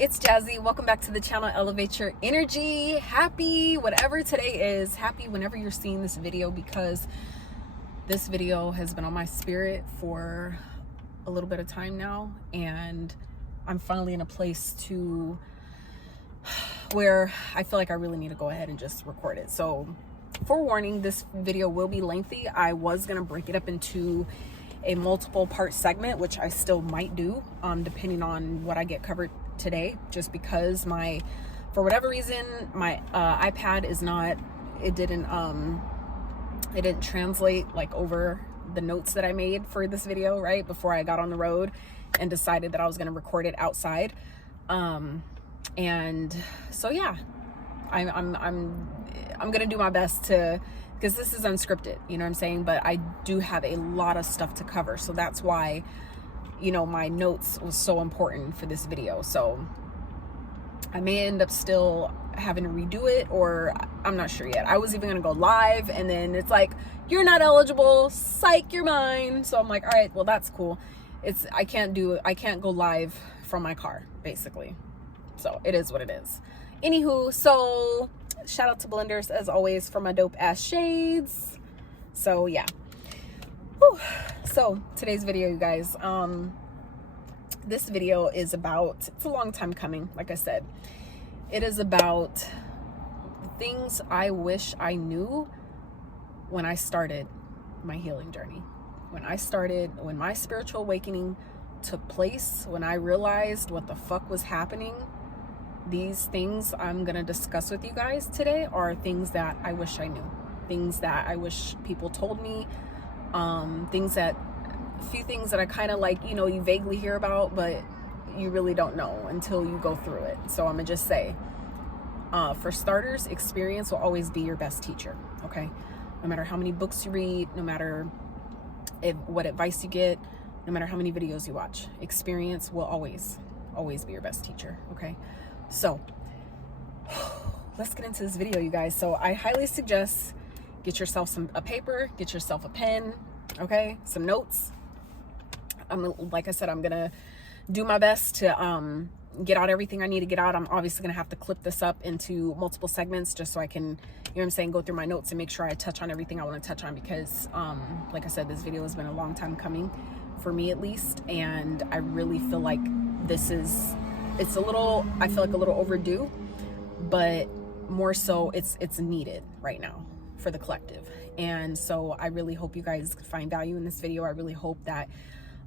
it's Jazi. Welcome back to the channel, Elevate Your Energy. Happy whatever today is. Happy whenever you're seeing this video, because this video has been on my spirit for a little bit of time now, and I'm finally in a place to where I feel like I really need to go ahead and just record it. So forewarning, this video will be lengthy. I was gonna break it up into a multiple part segment, which I still might do, depending on what I get covered today, just because for whatever reason, my iPad is not, it didn't translate like over the notes that I made for this video right before I got on the road and decided that I was going to record it outside. And so yeah, I'm going to do my best to, because this is unscripted, you know what I'm saying? But I do have a lot of stuff to cover. So that's why, you know, my notes was so important for this video. So I may end up still having to redo it, or I'm not sure yet. I was even going to go live, and then it's like, you're not eligible, psych, you're mine. So I'm like, all right, well, that's cool. I can't go live from my car, basically. So it is what it is. Anywho, so shout out to Blenders as always for my dope ass shades. So yeah. Whew. So today's video, you guys, this video is about, it's a long time coming. Like I said, it is about things I wish I knew when I started my healing journey. When my spiritual awakening took place, when I realized what the fuck was happening. These things I'm going to discuss with you guys today are things that I wish I knew, things that I wish people told me, few things that I kind of like, you know, you vaguely hear about, but you really don't know until you go through it. So I'm going to just say, for starters, experience will always be your best teacher, okay? No matter how many books you read, no matter what advice you get, no matter how many videos you watch, experience will always be your best teacher, okay? So let's get into this video, you guys. So I highly suggest get yourself a paper, get yourself a pen, okay, some notes. Like I said, I'm gonna do my best to get out everything I need to get out. I'm obviously gonna have to clip this up into multiple segments just so I can, you know what I'm saying, go through my notes and make sure I touch on everything I want to touch on, because like I said, this video has been a long time coming for me, at least, and I really feel like it's a little, I feel like a little overdue, but more so it's needed right now for the collective. And so I really hope you guys find value in this video. I really hope that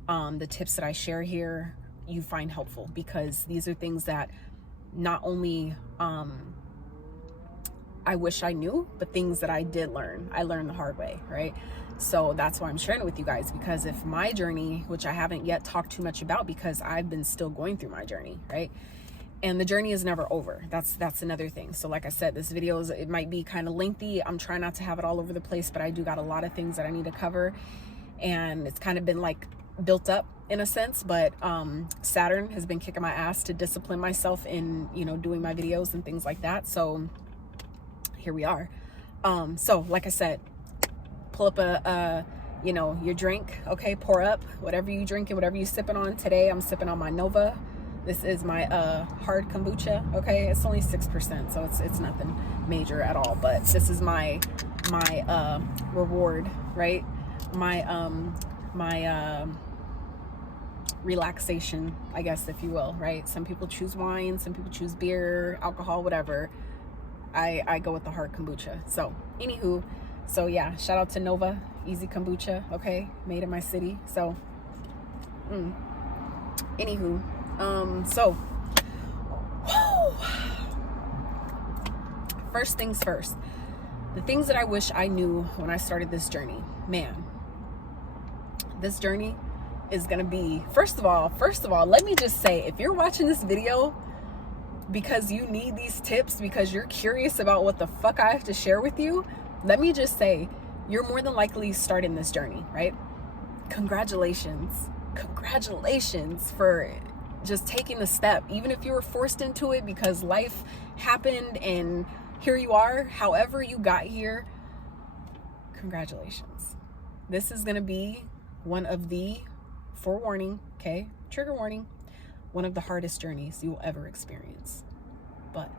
the tips that I share here you find helpful, because these are things that not only I wish I knew, but things that I did learn. I learned the hard way, right? So that's why I'm sharing it with you guys, because if my journey, which I haven't yet talked too much about because I've been still going through my journey, right? And the journey is never over. That's another thing. So like I said, this video it might be kind of lengthy. I'm trying not to have it all over the place, but I do got a lot of things that I need to cover, and it's kind of been like built up in a sense, but Saturn has been kicking my ass to discipline myself in, you know, doing my videos and things like that. So here we are. So like I said, pull up you know, your drink, okay? Pour up whatever you drinking, whatever you sipping on. Today I'm sipping on my Nova. This is my hard kombucha, okay? It's only 6%, so it's nothing major at all, but this is my reward, right? My relaxation, I guess, if you will, right? Some people choose wine, some people choose beer, alcohol, whatever. I go with the hard kombucha. So anywho, so yeah, shout out to Nova Easy Kombucha, okay, made in my city. So anywho, so first things first, the things that I wish I knew when I started this journey. Man, this journey is gonna be, first of all, let me just say, if you're watching this video because you need these tips, because you're curious about what the fuck I have to share with you, let me just say, you're more than likely starting this journey, right? Congratulations for just taking the step, even if you were forced into it because life happened and here you are. However you got here, congratulations. This is going to be one of the, forewarning, okay, trigger warning, one of the hardest journeys you will ever experience. But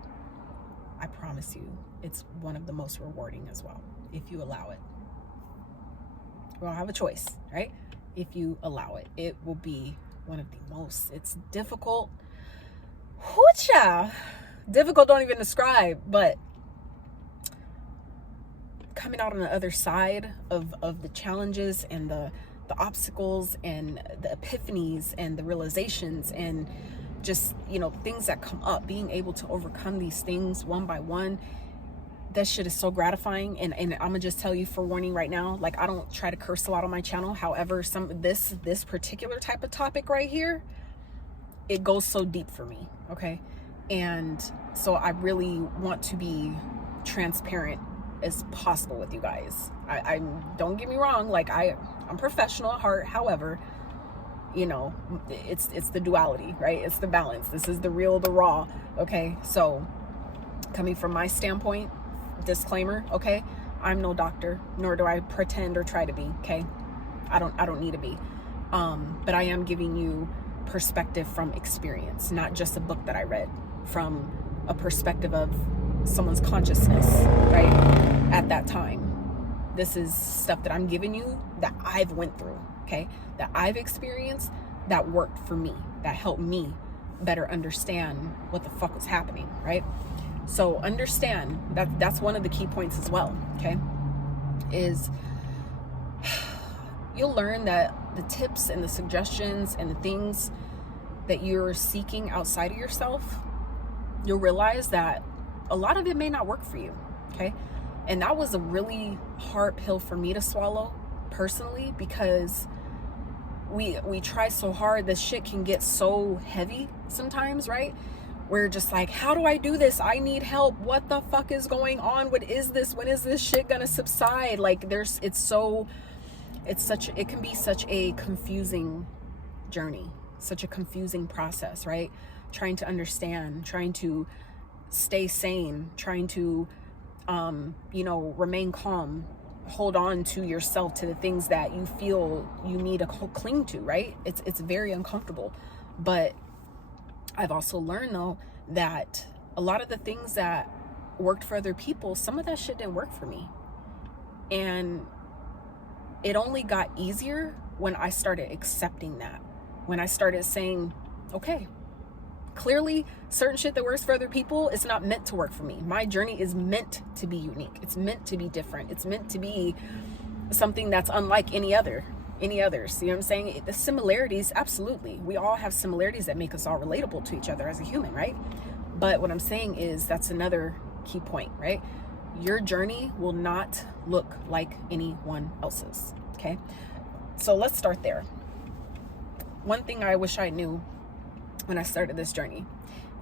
I promise you, it's one of the most rewarding as well, if you allow it. We don't have a choice, right? If you allow it, it will be one of the most. It's difficult. Whoocha! Difficult don't even describe, but coming out on the other side of the challenges and the obstacles and the epiphanies and the realizations and just, you know, things that come up, being able to overcome these things one by one, that shit is so gratifying. And I'm gonna just tell you, for warning right now, like, I don't try to curse a lot on my channel. However, this particular type of topic right here, it goes so deep for me, okay? And so I really want to be transparent as possible with you guys. I don't get me wrong, like, I'm professional at heart. However, you know, it's the duality, right? It's the balance. This is the real, the raw, okay? So coming from my standpoint, disclaimer, okay, I'm no doctor, nor do I pretend or try to be, okay? I don't need to be. But I am giving you perspective from experience, not just a book that I read, from a perspective of someone's consciousness, right? At that time. This is stuff that I'm giving you that I've went through, okay? That I've experienced, that worked for me, that helped me better understand what the fuck was happening, right? So understand that that's one of the key points as well, okay? Is you'll learn that the tips and the suggestions and the things that you're seeking outside of yourself, you'll realize that a lot of it may not work for you, okay? And that was a really hard pill for me to swallow personally, because we try so hard. This shit can get so heavy sometimes, right? We're just like, how do I do this? I need help. What the fuck is going on? What is this? When is this shit gonna subside? Like, it can be such a confusing journey, such a confusing process, right? Trying to understand, trying to stay sane, trying to remain calm, hold on to yourself, to the things that you feel you need to cling to, right? It's very uncomfortable. But I've also learned, though, that a lot of the things that worked for other people, some of that shit didn't work for me. And it only got easier when I started accepting that, when I started saying, okay, clearly certain shit that works for other people is not meant to work for me. My journey is meant to be unique. It's meant to be different. It's meant to be something that's unlike any others. You know what I'm saying? The similarities, absolutely. We all have similarities that make us all relatable to each other as a human, right? But what I'm saying is, that's another key point, right? Your journey will not look like anyone else's, okay? So let's start there. One thing I wish I knew when I started this journey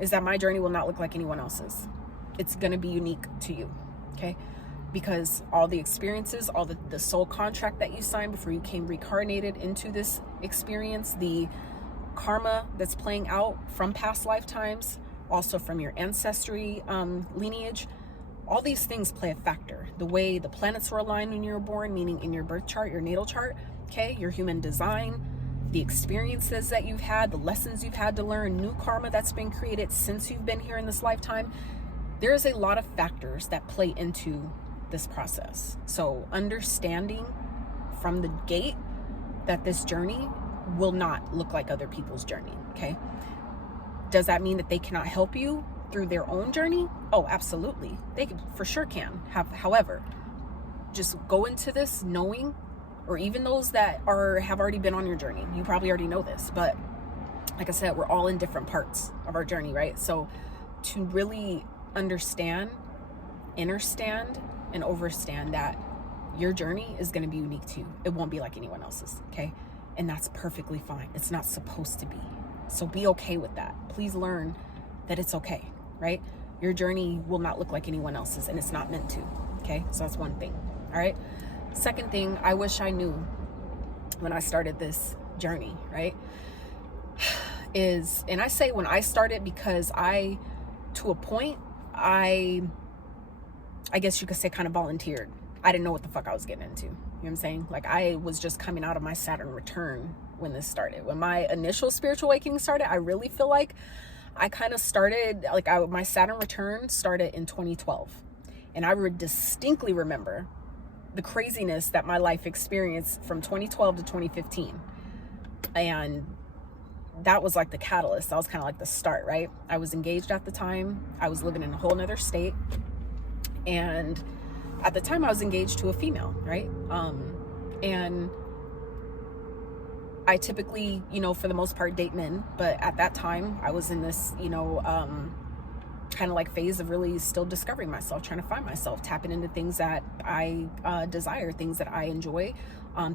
is that my journey will not look like anyone else's. It's going to be unique to you, okay? Because all the experiences, all the soul contract that you signed before you came reincarnated into this experience, the karma that's playing out from past lifetimes, also from your ancestry lineage, all these things play a factor. The way the planets were aligned when you were born, meaning in your birth chart, your natal chart, okay, your human design, the experiences that you've had, the lessons you've had to learn, new karma that's been created since you've been here in this lifetime. There is a lot of factors that play into this process. So understanding from the gate that this journey will not look like other people's journey, okay? Does that mean that they cannot help you through their own journey? Oh, absolutely. They for sure can. However, just go into this knowing, or even those that have already been on your journey, you probably already know this, but like I said, we're all in different parts of our journey, right? So to really understand, understand, and overstand that your journey is going to be unique to you. It won't be like anyone else's, okay? And that's perfectly fine. It's not supposed to be. So be okay with that. Please learn that it's okay, right? Your journey will not look like anyone else's, and it's not meant to, okay? So that's one thing, all right? Second thing I wish I knew when I started this journey, right, is, and I say when I started because to a point, I guess you could say kind of volunteered. I didn't know what the fuck I was getting into, what I'm saying? Like, I was just coming out of my Saturn return when this started. When my initial spiritual awakening started, I really feel like I kind of started, like, my Saturn return started in 2012. And I would distinctly remember the craziness that my life experienced from 2012 to 2015. And that was like the catalyst. That was kind of like the start, right? I was engaged at the time. I was living in a whole nother state. And at the time I was engaged to a female, right? And I typically, you know, for the most part date men, but at that time I was in this, you know, kind of like phase of really still discovering myself, trying to find myself, tapping into things that I desire, things that I enjoy,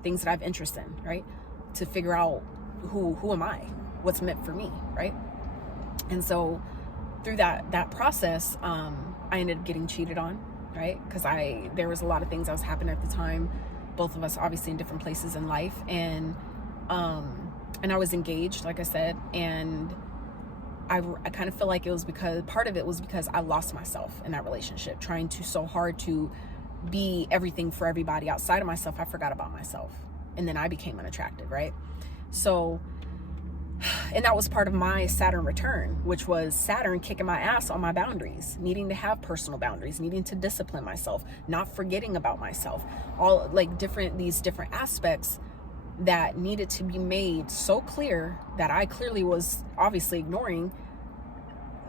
things that I have interest in, right? To figure out who am I, what's meant for me, right? And so through that process, I ended up getting cheated on, right? Because there was a lot of things that was happening at the time, both of us obviously in different places in life, and I was engaged, like I said, and I kind of feel like it was because part of it was because I lost myself in that relationship, trying so hard to be everything for everybody outside of myself. I forgot about myself, and then I became unattractive, right? So, and that was part of my Saturn return, which was Saturn kicking my ass on my boundaries, needing to have personal boundaries, needing to discipline myself, not forgetting about myself, all like these different aspects that needed to be made so clear that I clearly was obviously ignoring,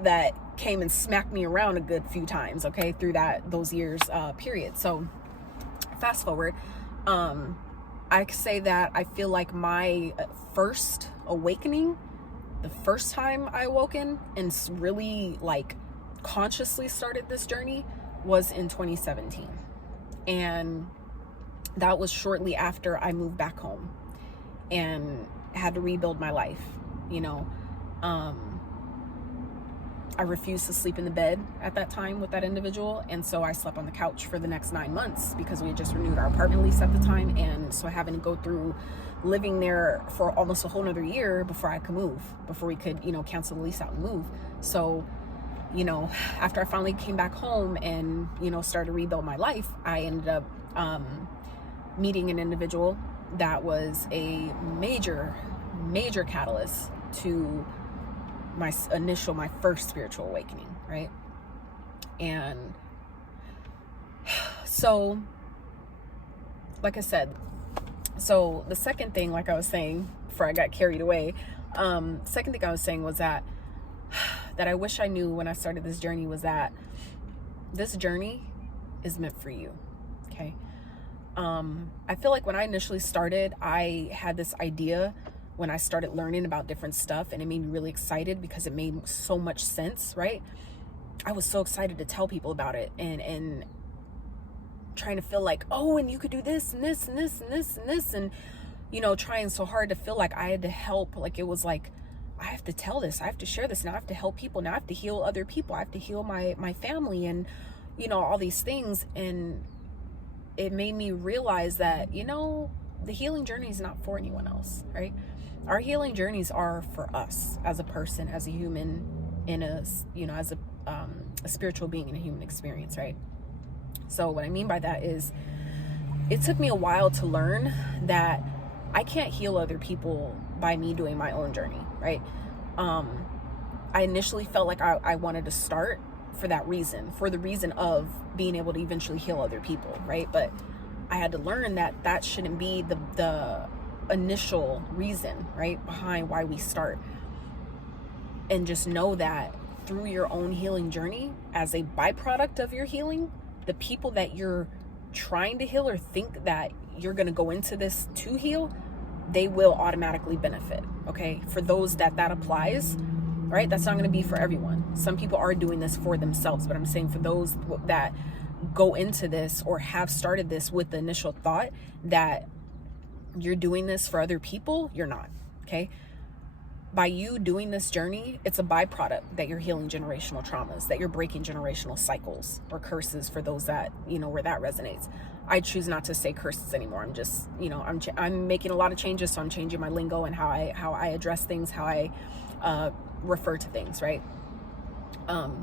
that came and smacked me around a good few times, okay, through those years period. So fast forward, I could say that I feel like my first awakening, the first time I awoken and really like consciously started this journey, was in 2017. And that was shortly after I moved back home and had to rebuild my life, you know. I refused to sleep in the bed at that time with that individual, and so I slept on the couch for the next 9 months because we had just renewed our apartment lease at the time, and so having to go through living there for almost a whole nother year before I could move, before we could, you know, cancel the lease out and move. So, you know, after I finally came back home and, you know, started to rebuild my life, I ended up meeting an individual that was a major catalyst to my first spiritual awakening, right? And so, like I said, so the second thing, like I was saying before I got carried away, second thing I was saying was that I wish I knew when I started this journey was that this journey is meant for you, okay? I feel like when I initially started, I had this idea when I started learning about different stuff, and it made me really excited because it made so much sense, right? I was so excited to tell people about it and trying to feel like, oh, and you could do this and this and this and this and this, and, you know, trying so hard to feel like I had to help. Like, it was like, I have to tell this, I have to share this, now I have to help people, now I have to heal other people, I have to heal my family, and, you know, all these things. And it made me realize that, you know, the healing journey is not for anyone else, right? Our healing journeys are for us as a person, as a human, in a, you know, as a spiritual being in a human experience, right? So what I mean by that is, it took me a while to learn that I can't heal other people by me doing my own journey, right? I initially felt like I wanted to start for that reason, for the reason of being able to eventually heal other people, right? But I had to learn that shouldn't be the initial reason, right, behind why we start. And just know that through your own healing journey, as a byproduct of your healing, the people that you're trying to heal or think that you're going to go into this to heal, they will automatically benefit, okay? For those that applies, right? That's not going to be for everyone. Some people are doing this for themselves, but I'm saying for those that go into this or have started this with the initial thought that you're doing this for other people, you're not, okay? By you doing this journey, it's a byproduct that you're healing generational traumas, that you're breaking generational cycles or curses, for those that, you know, where that resonates. I choose not to say curses anymore. I'm just, you know, I'm making a lot of changes, so I'm changing my lingo and how I address things, how I refer to things, right?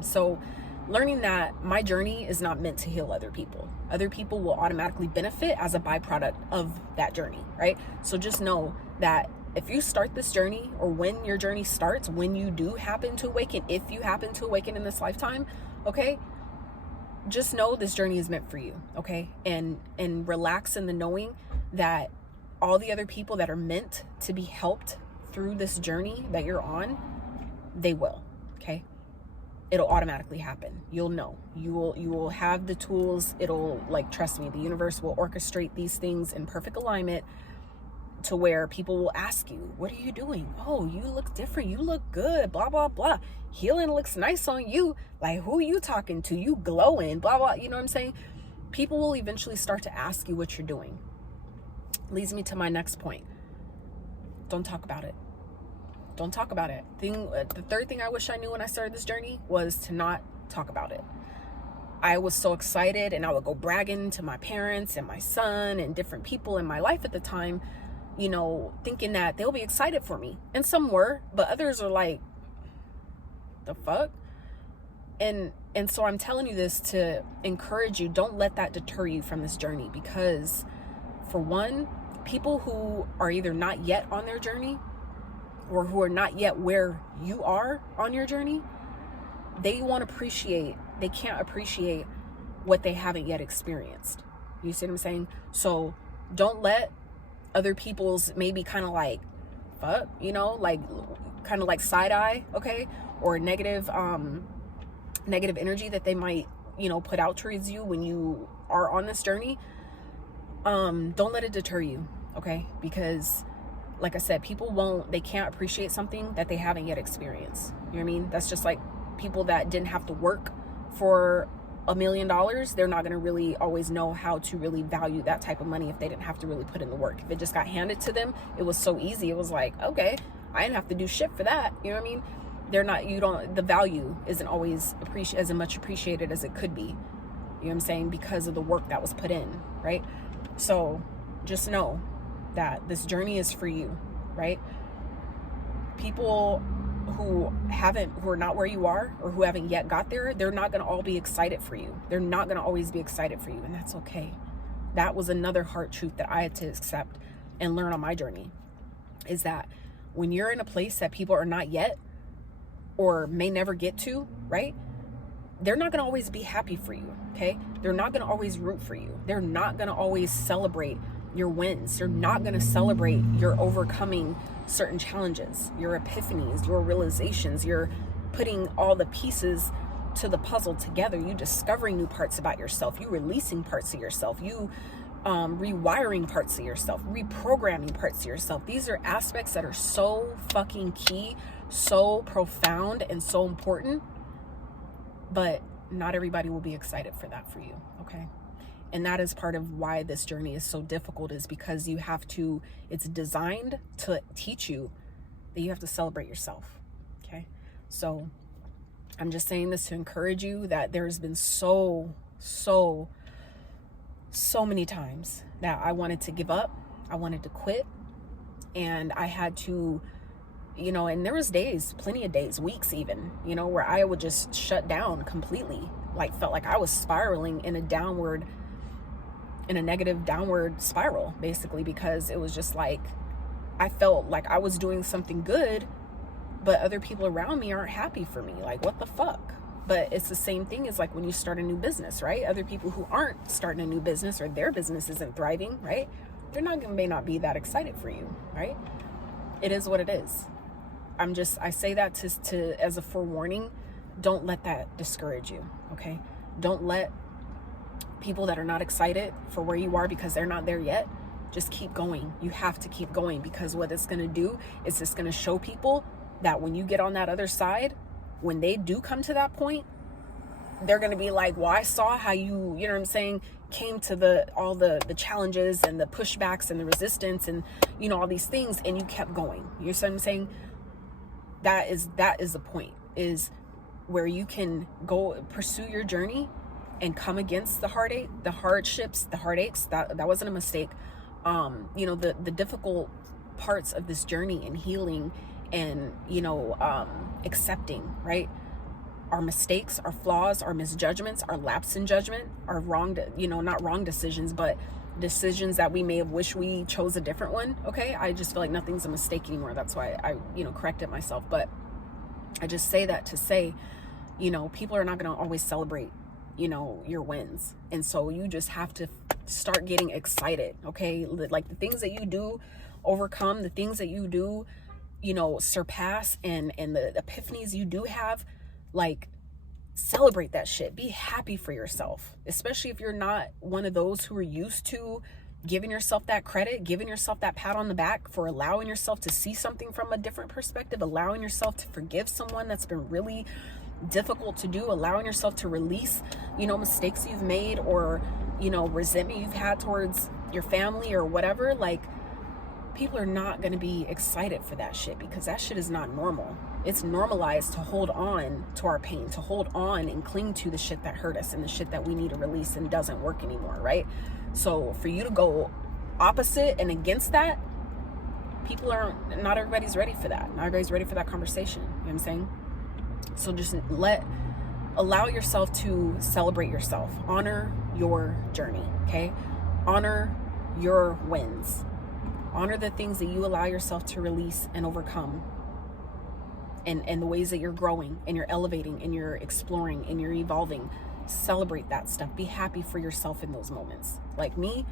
So learning that my journey is not meant to heal other people. Other people will automatically benefit as a byproduct of that journey, right? So just know that if you start this journey, or when your journey starts, when you do happen to awaken, if you happen to awaken in this lifetime, okay, just know this journey is meant for you, okay? And relax in the knowing that all the other people that are meant to be helped through this journey that you're on, they will, okay? It'll automatically happen. You'll know. You will have the tools. It'll, like, trust me, the universe will orchestrate these things in perfect alignment to where people will ask you, what are you doing? Oh, you look different. You look good, blah, blah, blah. Healing looks nice on you. Like, who are you talking to? You glowing, blah, blah. You know what I'm saying? People will eventually start to ask you what you're doing. Leads me to my next point. Don't talk about it. Don't talk about it. The third thing I wish I knew when I started this journey was to not talk about it. I was so excited, and I would go bragging to my parents and my son and different people in my life at the time, you know, thinking that they'll be excited for me. And some were, but others are like, the fuck? And so I'm telling you this to encourage you. Don't let that deter you from this journey, because for one, people who are either not yet on their journey or who are not yet where you are on your journey, they can't appreciate what they haven't yet experienced. You see what I'm saying? So don't let other people's maybe kind of like, fuck, you know, like kind of like side eye, okay? Or negative energy that they might, you know, put out towards you when you are on this journey. Don't let it deter you, okay? Because like I said, they can't appreciate something that they haven't yet experienced. You know what I mean? That's just like people that didn't have to work for $1 million. They're not going to really always know how to really value that type of money if they didn't have to really put in the work. If it just got handed to them, it was so easy. It was like, okay, I didn't have to do shit for that. You know what I mean? The value isn't always as much appreciated as it could be. You know what I'm saying? Because of the work that was put in, right? So just know that this journey is for you, right? People who are not where you are, or who haven't yet got there, they're not going to all be excited for you. They're not going to always be excited for you, and that's okay. That was another hard truth that I had to accept and learn on my journey, is that when you're in a place that people are not yet or may never get to, right? They're not going to always be happy for you, okay? They're not going to always root for you. They're not going to always celebrate your wins. They're not going to celebrate your overcoming certain challenges, your epiphanies, your realizations. You're putting all the pieces to the puzzle together. You discovering new parts about yourself. You releasing parts of yourself. You rewiring parts of yourself, reprogramming parts of yourself. These are aspects that are so fucking key, so profound, and so important. But not everybody will be excited for that for you, okay? And that is part of why this journey is so difficult, is because it's designed to teach you that you have to celebrate yourself, okay? So I'm just saying this to encourage you that there's been so many times that I wanted to give up. I wanted to quit. And I had to, you know, and there was days, plenty of days, weeks even, you know, where I would just shut down completely. Like, felt like I was spiraling in a negative downward spiral, basically, because it was just like, I felt like I was doing something good, but other people around me aren't happy for me. Like, what the fuck? But it's the same thing as like when you start a new business, right? Other people who aren't starting a new business, or their business isn't thriving, right? May not be that excited for you, right? It is what it is. I say that to as a forewarning. Don't let that discourage you, okay? Don't let people that are not excited for where you are because they're not there yet, just keep going. You have to keep going, because what it's going to do is it's going to show people that when you get on that other side, when they do come to that point, they're going to be like, well, I saw how you know what I'm saying, came to all the challenges and the pushbacks and the resistance and, you know, all these things, and you kept going. You know what I'm saying? That is the point, is where you can go pursue your journey and come against the heartache, the hardships, the heartaches. That wasn't a mistake. You know, the difficult parts of this journey and healing and, you know, accepting, right? our mistakes, our flaws, our misjudgments, our lapse in judgment, our wrong, not wrong decisions, but decisions that we may have wished we chose a different one. Okay. I just feel like nothing's a mistake anymore. That's why I, corrected myself. But I just say that to say, people are not going to always celebrate, your wins. And so you just have to start getting excited. Okay. Like the things that you do overcome, the things that you do, surpass, and the epiphanies you do have, like, celebrate that shit. Be happy for yourself, especially if you're not one of those who are used to giving yourself that credit, giving yourself that pat on the back for allowing yourself to see something from a different perspective, allowing yourself to forgive someone that's been really difficult to do, allowing yourself to release, mistakes you've made, or, resentment you've had towards your family or whatever. Like, people are not going to be excited for that shit, because that shit is not normal. It's normalized to hold on to our pain, to hold on and cling to the shit that hurt us and the shit that we need to release and doesn't work anymore, right? So for you to go opposite and against that, not everybody's ready for that. Not everybody's ready for that conversation. You know what I'm saying? So just allow yourself to celebrate yourself. Honor your journey, okay? Honor your wins. Honor the things that you allow yourself to release and overcome, and the ways that you're growing and you're elevating and you're exploring and you're evolving. Celebrate that stuff. Be happy for yourself in those moments. Like me,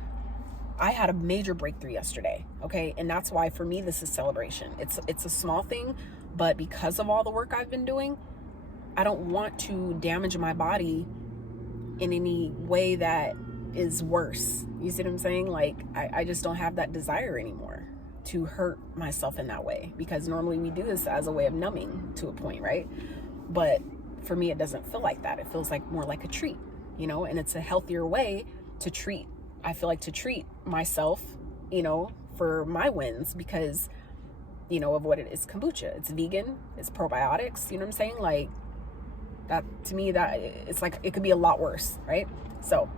I had a major breakthrough yesterday, okay? And that's why for me, this is celebration. It's a small thing, but because of all the work I've been doing, I don't want to damage my body in any way that is worse. You see what I'm saying? Like, I just don't have that desire anymore to hurt myself in that way, because normally we do this as a way of numbing to a point, right? But for me, it doesn't feel like that. It feels like more like a treat, and it's a healthier way to treat. I feel like to treat myself, for my wins, because, of what it is. Kombucha, it's vegan, it's probiotics, you know what I'm saying? Like, that, to me, that it's like, it could be a lot worse, right? So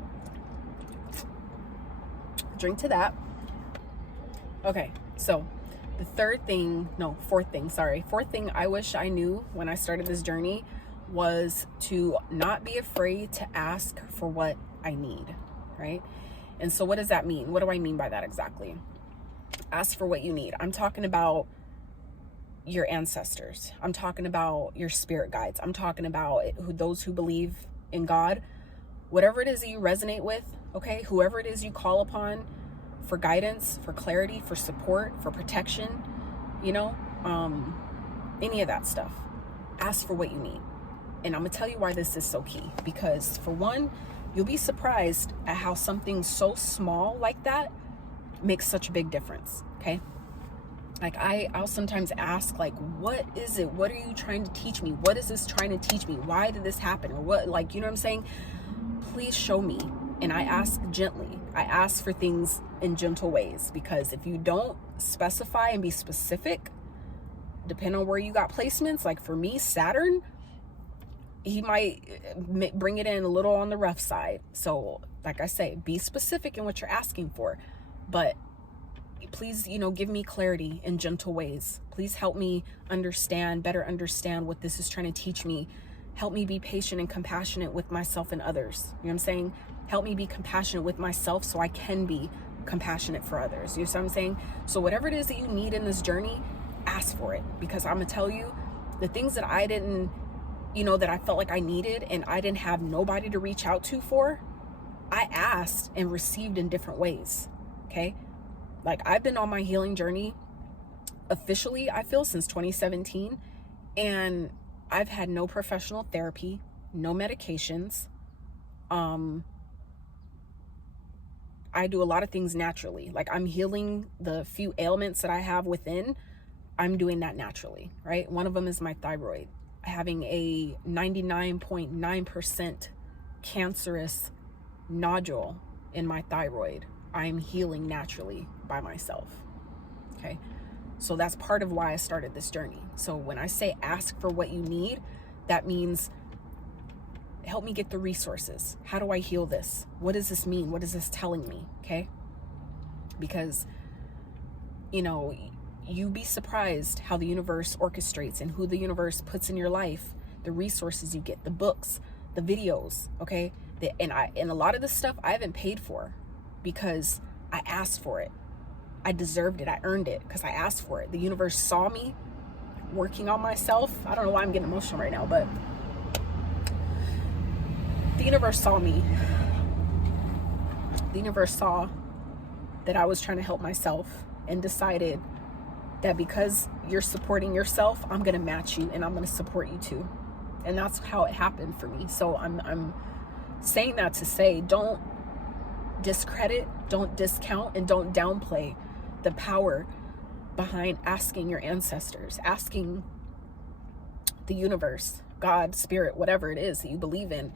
drink to that. Okay, so fourth thing I wish I knew when I started this journey was to not be afraid to ask for what I need, right? And so what does that mean? What do I mean by that exactly? Ask for what you need. I'm talking about your ancestors. I'm talking about your spirit guides. I'm talking about those who believe in God. Whatever it is that you resonate with, okay? Whoever it is you call upon for guidance, for clarity, for support, for protection, any of that stuff. Ask for what you need. And I'm gonna tell you why this is so key. Because for one, you'll be surprised at how something so small like that makes such a big difference, okay? Like, I'll sometimes ask, like, what is it? What are you trying to teach me? What is this trying to teach me? Why did this happen? Or what, like, you know what I'm saying? Please show me. And I ask gently. I ask for things in gentle ways, because if you don't specify and be specific, depending on where you got placements, like for me, Saturn, he might bring it in a little on the rough side. So like I say, be specific in what you're asking for, but please, give me clarity in gentle ways. Please help me better understand what this is trying to teach me. Help me be patient and compassionate with myself and others. You know what I'm saying? Help me be compassionate with myself so I can be compassionate for others. You know what I'm saying? So whatever it is that you need in this journey, ask for it. Because I'm going to tell you, the things that I didn't, that I felt like I needed and I didn't have nobody to reach out to for, I asked and received in different ways. Okay? Like, I've been on my healing journey officially, I feel, since 2017. And I've had no professional therapy, no medications. I do a lot of things naturally. Like, I'm healing the few ailments that I have within. I'm doing that naturally, right? One of them is my thyroid. Having a 99.9% cancerous nodule in my thyroid, I'm healing naturally by myself, okay? So that's part of why I started this journey. So when I say ask for what you need, that means help me get the resources. How do I heal this? What does this mean? What is this telling me? Okay? Because, you'd be surprised how the universe orchestrates and who the universe puts in your life the resources you get, the books, the videos, okay? And a lot of this stuff I haven't paid for because I asked for it. I deserved it. I earned it because I asked for it. The universe saw me working on myself. I don't know why I'm getting emotional right now, but the universe saw me. The universe saw that I was trying to help myself and decided that because you're supporting yourself, I'm going to match you and I'm going to support you too. And that's how it happened for me. So I'm saying that to say, don't discredit, don't discount, and don't downplay the power behind asking your ancestors, asking the universe, God, spirit, whatever it is that you believe in.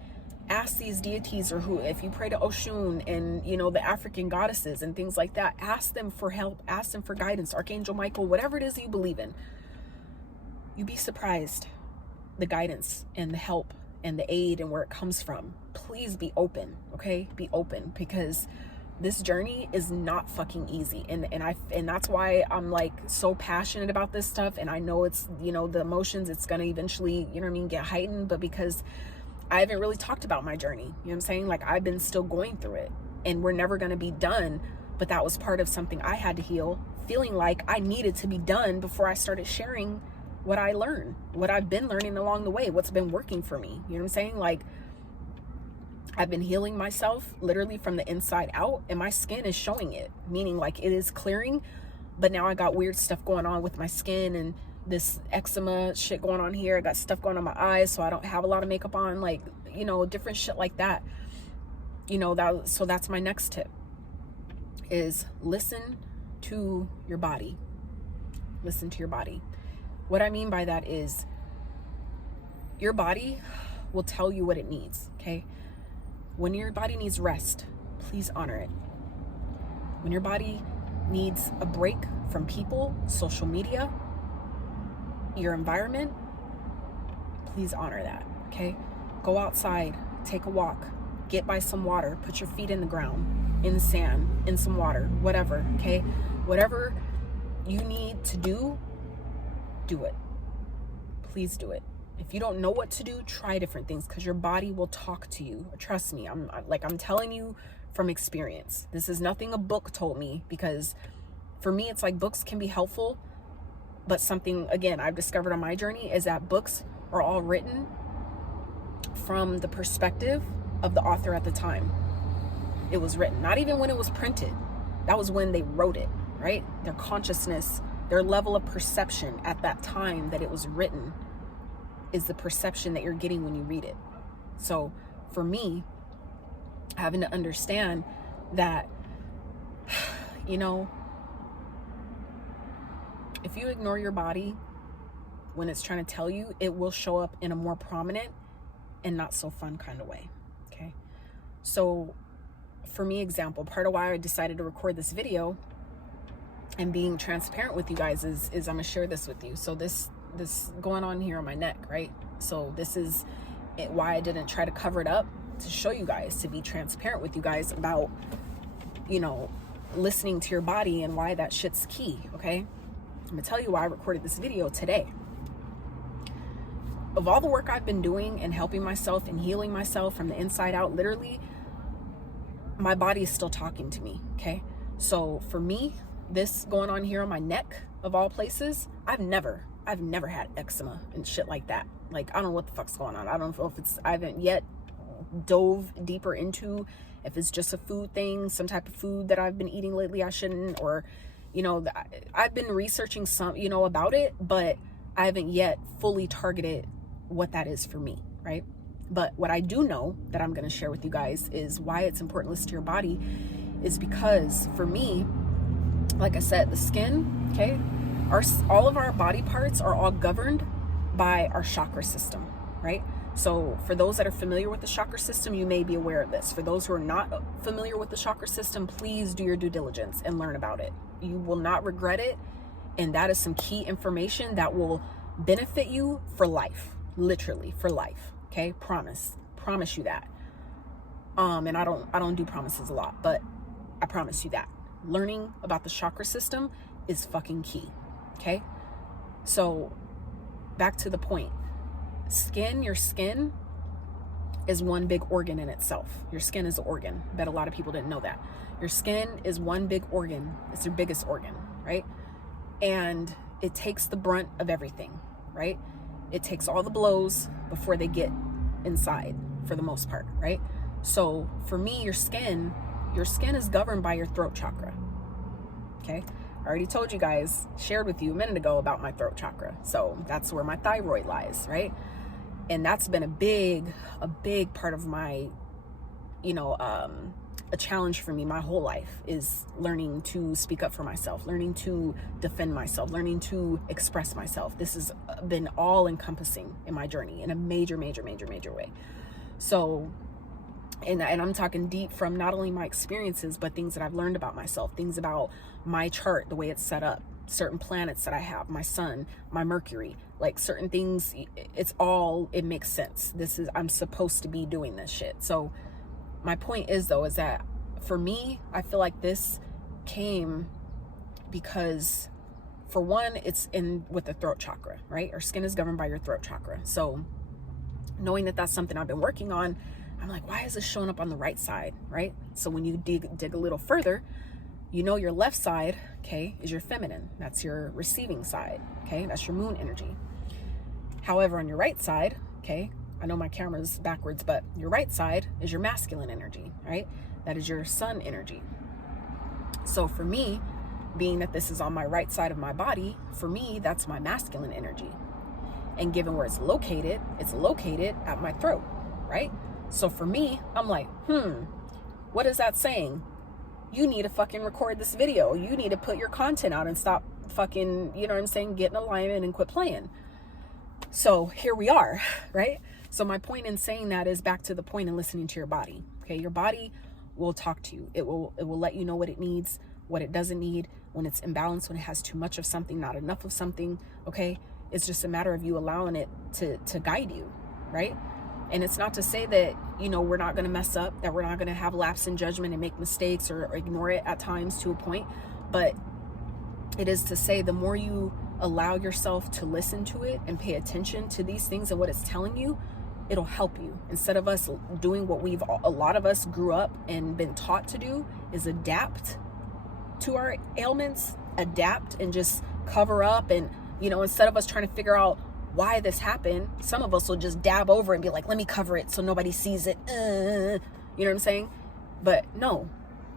Ask these deities, or who, if you pray to Oshun and, you know, the African goddesses and things like that, ask them for help, ask them for guidance, Archangel Michael, whatever it is that you believe in. You'd be surprised the guidance and the help and the aid and where it comes from. Please be open, okay? Be open, because this journey is not fucking easy. And that's why I'm like so passionate about this stuff. And I know it's, you know, the emotions, it's gonna eventually, you know what I mean, get heightened, but because I haven't really talked about my journey, you know what I'm saying? Like, I've been still going through it and we're never gonna be done, but that was part of something I had to heal, feeling like I needed to be done before I started sharing what I learned, what I've been learning along the way, what's been working for me. You know what I'm saying? Like, I've been healing myself literally from the inside out, and my skin is showing it, meaning like it is clearing, but now I got weird stuff going on with my skin and this eczema shit going on here. I got stuff going on my eyes, so I don't have a lot of makeup on, like, you know, different shit like that. You know, so that's my next tip, is listen to your body. Listen to your body. What I mean by that is your body will tell you what it needs, okay? When your body needs rest, please honor it. When your body needs a break from people, social media, your environment, please honor that, okay? Go outside, take a walk, get by some water, put your feet in the ground, in the sand, in some water, whatever, okay? Whatever you need to do it. Please do it. If you don't know what to do, try different things, because your body will talk to you. Trust me, I'm telling you from experience. This is nothing a book told me, because for me, it's like books can be helpful, but something, again, I've discovered on my journey is that books are all written from the perspective of the author at the time it was written. Not even when it was printed. That was when they wrote it, right? Their consciousness, their level of perception at that time that it was written is the perception that you're getting when you read it. So for me, having to understand that, you know, if you ignore your body when it's trying to tell you, it will show up in a more prominent and not so fun kind of way, okay? So for me, example, part of why I decided to record this video and being transparent with you guys is I'm gonna share this with you. So this going on here on my neck, right? So this is why I didn't try to cover it up, to show you guys, to be transparent with you guys about, you know, listening to your body and why that shit's key, okay? I'm gonna tell you why I recorded this video today. Of all the work I've been doing and helping myself and healing myself from the inside out, literally, my body is still talking to me, okay? So for me, this going on here on my neck, of all places, I've never had eczema and shit like that. Like, I don't know what the fuck's going on. I don't know if I haven't yet dove deeper into if it's just a food thing, some type of food that I've been eating lately I shouldn't, or, you know, I've been researching some, you know, about it, but I haven't yet fully targeted what that is for me, right? But what I do know that I'm going to share with you guys is why it's important to listen to your body, is because for me, like I said, the skin, okay, all of our body parts are all governed by our chakra system, right? So for those that are familiar with the chakra system, you may be aware of this. For those who are not familiar with the chakra system, please do your due diligence and learn about it. You will not regret it. And that is some key information that will benefit you for life, literally for life. Okay. Promise you that. And I don't do promises a lot, but I promise you that learning about the chakra system is fucking key. Okay. So back to the point, Your skin is one big organ in itself. Your skin is an organ. I bet a lot of people didn't know that. Your skin is one big organ. It's your biggest organ, right? And it takes the brunt of everything, right? It takes all the blows before they get inside, for the most part, right? So for me, your skin is governed by your throat chakra. Okay, I already told you guys, shared with you a minute ago about my throat chakra. So that's where my thyroid lies, right? And that's been a big part of my, a challenge for me my whole life, is learning to speak up for myself, learning to defend myself, learning to express myself. This has been all encompassing in my journey in a major way. So, and I'm talking deep from not only my experiences, but things that I've learned about myself, things about my chart, the way it's set up, certain planets that I have, my sun, my Mercury, like certain things, it makes sense. I'm supposed to be doing this shit. So my point is that for me, I feel like this came because, for one, it's in with the throat chakra, right? Our skin is governed by your throat chakra. So knowing that that's something I've been working on, I'm like, why is this showing up on the right side, right? So when you dig a little further, your left side, okay, is your feminine. That's your receiving side, okay? That's your moon energy. However, on your right side, okay, I know my camera's backwards, but your right side is your masculine energy, right? That is your sun energy. So for me, being that this is on my right side of my body, for me, that's my masculine energy. And given where it's located at my throat, right? So for me, I'm like, what is that saying? You need to fucking record this video. You need to put your content out and stop fucking, get in alignment and quit playing. So here we are, right? So my point in saying that is back to the point in listening to your body. Okay, your body will talk to you. It will let you know what it needs, what it doesn't need, when it's imbalanced, when it has too much of something, not enough of something. Okay, it's just a matter of you allowing it to guide you, right? And it's not to say that, we're not going to mess up, that we're not going to have lapse in judgment and make mistakes or ignore it at times to a point. But it is to say, the more you allow yourself to listen to it and pay attention to these things and what it's telling you, it'll help you. Instead of us doing what a lot of us grew up and been taught to do, is adapt to our ailments, adapt and just cover up. And, instead of us trying to figure out why this happened, some of us will just dab over it and be like, let me cover it so nobody sees it. You know what I'm saying? But no,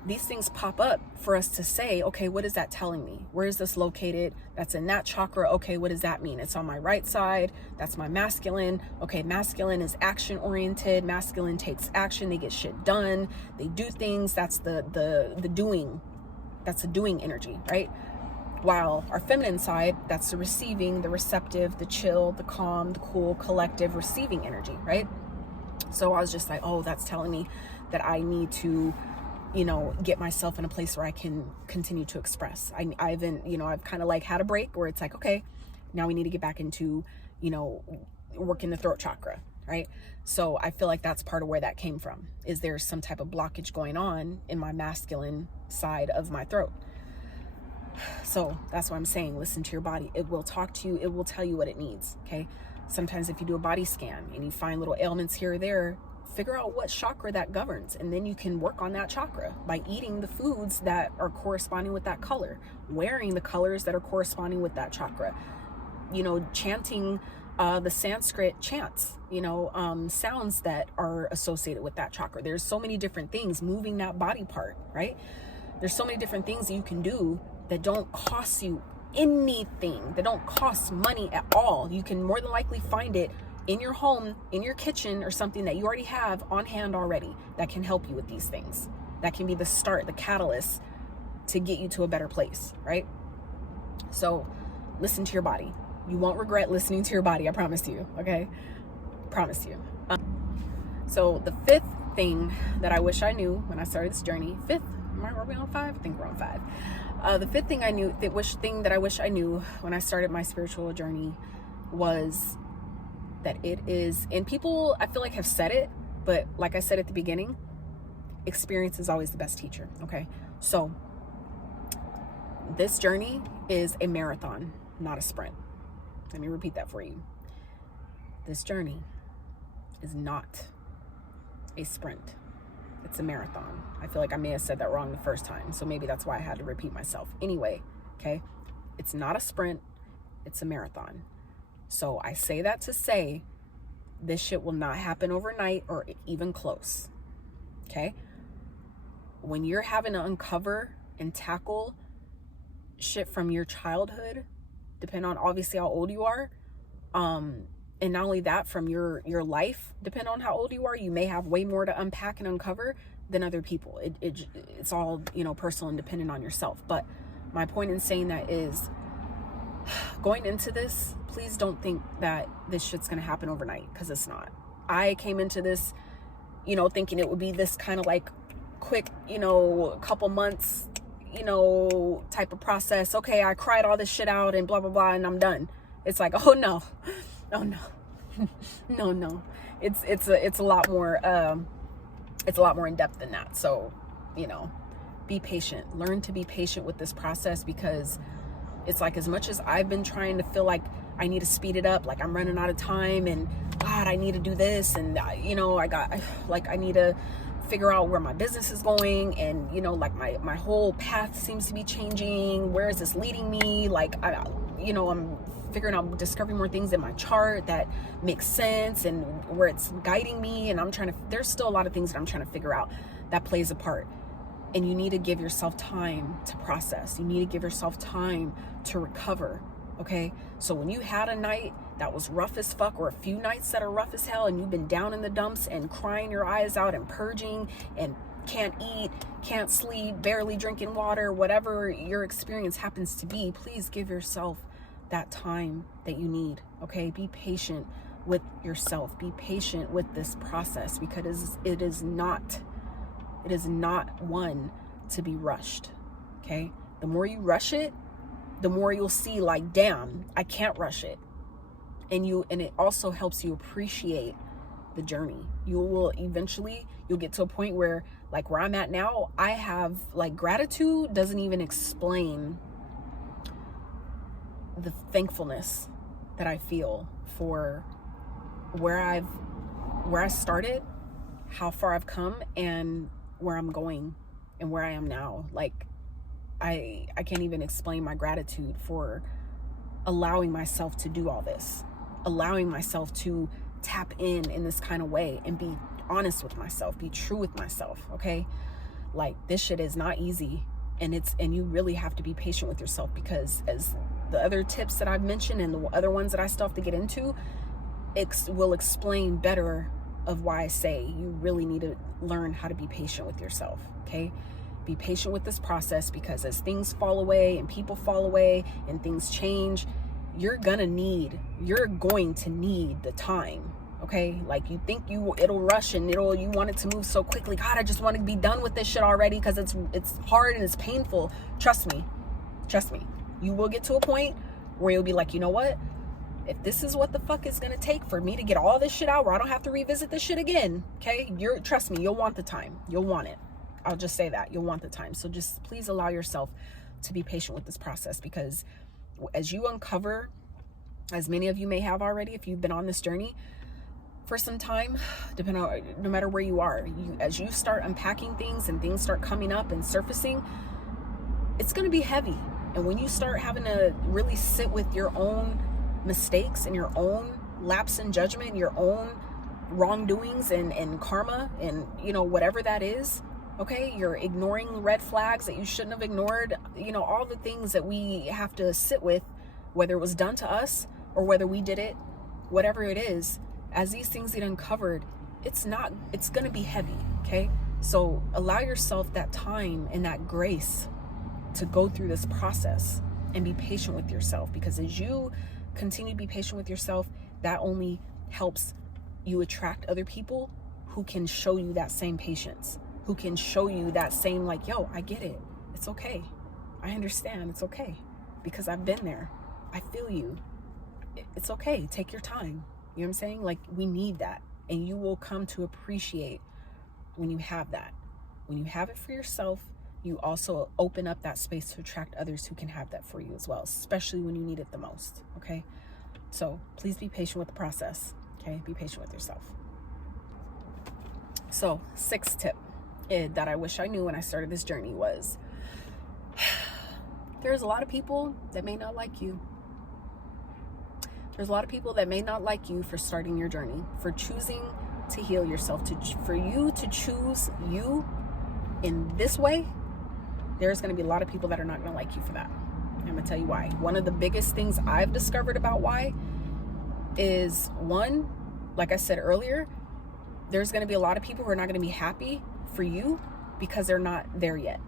these things pop up for us to say, okay, what is that telling me? Where is this located? That's in that chakra. Okay, what does that mean? It's on my right side. That's my masculine. Okay, masculine is action oriented. Masculine takes action. They get shit done. They do things. That's the doing. That's the doing energy, right? While our feminine side, that's the receiving, the receptive, the chill, the calm, the cool, collective, receiving energy, right? So I was just like, oh, that's telling me that I need to, get myself in a place where I can continue to express. I've kind of like had a break where it's like, okay, now we need to get back into, working the throat chakra, right? So I feel like that's part of where that came from. Is there some type of blockage going on in my masculine side of my throat? So that's what I'm saying. Listen to your body. It will talk to you. It will tell you what it needs. Okay. Sometimes if you do a body scan and you find little ailments here or there, figure out what chakra that governs. And then you can work on that chakra by eating the foods that are corresponding with that color, wearing the colors that are corresponding with that chakra, chanting the Sanskrit chants, sounds that are associated with that chakra. There's so many different things, moving that body part, right? There's so many different things that you can do that don't cost you anything, that don't cost money at all. You can more than likely find it in your home, in your kitchen, or something that you already have on hand already that can help you with these things. That can be the start, the catalyst to get you to a better place, right? So listen to your body. You won't regret listening to your body, I promise you, okay? Promise you. So the fifth thing that I wish I knew when I started this journey, are we on 5? I think we're on 5. The fifth thing I knew, thing that I wish I knew when I started my spiritual journey, was that it is, and people I feel like have said it, but like I said at the beginning, experience is always the best teacher. Okay, so this journey is a marathon, not a sprint. Let me repeat that for you. This journey is not a sprint. It's a marathon. I feel like I may have said that wrong the first time, so maybe that's why I had to repeat myself. Anyway, okay? It's not a sprint, it's a marathon. So I say that to say this shit will not happen overnight or even close, okay? When you're having to uncover and tackle shit from your childhood, depending on obviously how old you are, and not only that, from your life, depending on how old you are, you may have way more to unpack and uncover than other people. It's all, you know, personal and dependent on yourself. But my point in saying that is, going into this, please don't think that this shit's gonna happen overnight, because it's not. I came into this, you know, thinking it would be this kind of like quick, you know, a couple months, you know, type of process. Okay, I cried all this shit out and blah blah blah and I'm done. It's like, oh no. Oh no. no. It's a lot more in depth than that. So, you know, be patient. Learn to be patient with this process, because it's like, as much as I've been trying to feel like I need to speed it up, like I'm running out of time and God, I need to do this, and you know, I need to figure out where my business is going, and you know, like my whole path seems to be changing. Where is this leading me? Like I'm figuring out, discovering more things in my chart that makes sense and where it's guiding me, and there's still a lot of things that I'm trying to figure out that plays a part. And you need to give yourself time to process. You need to give yourself time to recover, okay? So when you had a night that was rough as fuck, or a few nights that are rough as hell, and you've been down in the dumps and crying your eyes out and purging and can't eat, can't sleep, barely drinking water, whatever your experience happens to be, please give yourself that time that you need, okay? Be patient with yourself. Be patient with this process, because it is not one to be rushed, okay? The more you rush it, the more you'll see like, damn, I can't rush it. And it also helps you appreciate the journey. You'll get to a point where, like where I'm at now, I have like, gratitude doesn't even explain the thankfulness that I feel for where I started, how far I've come, and where I'm going and where I am now. Like I can't even explain my gratitude for allowing myself to do all this, allowing myself to tap in this kind of way and be honest with myself, be true with myself, okay? Like, this shit is not easy, and you really have to be patient with yourself, because as the other tips that I've mentioned and the other ones that I still have to get into will explain better of why I say you really need to learn how to be patient with yourself, okay? Be patient with this process, because as things fall away and people fall away and things change, you're going to need the time, okay? Like, you think it'll rush and you want it to move so quickly. God, I just want to be done with this shit already, because it's hard and it's painful. Trust me. You will get to a point where you'll be like, you know what? If this is what the fuck is going to take for me to get all this shit out, where I don't have to revisit this shit again, okay? Trust me, you'll want the time. You'll want it. I'll just say that. You'll want the time. So just please allow yourself to be patient with this process, because as you uncover, as many of you may have already, if you've been on this journey for some time, no matter where you are, as you start unpacking things and things start coming up and surfacing, it's going to be heavy. And when you start having to really sit with your own mistakes and your own lapse in judgment, your own wrongdoings and karma, and you know, whatever that is, okay, you're ignoring red flags that you shouldn't have ignored, you know, all the things that we have to sit with, whether it was done to us or whether we did it, whatever it is, as these things get uncovered, it's going to be heavy, okay? So allow yourself that time and that grace to go through this process and be patient with yourself, because as you continue to be patient with yourself, that only helps you attract other people who can show you that same patience, who can show you that same, like, yo, I get it. It's okay. I understand. It's okay, because I've been there. I feel you. It's okay. Take your time. You know what I'm saying? Like, we need that. And you will come to appreciate when you have that. When you have it for yourself, you also open up that space to attract others who can have that for you as well, especially when you need it the most, okay? So please be patient with the process, Okay, be patient with yourself. So, 6th tip that I wish I knew when I started this journey was, there's a lot of people that may not like you. There's a lot of people that may not like you for starting your journey, for choosing to heal yourself, for you to choose you in this way. There's going to be a lot of people that are not going to like you for that. I'm going to tell you why. One of the biggest things I've discovered about why is, one, like I said earlier, there's going to be a lot of people who are not going to be happy for you because they're not there yet.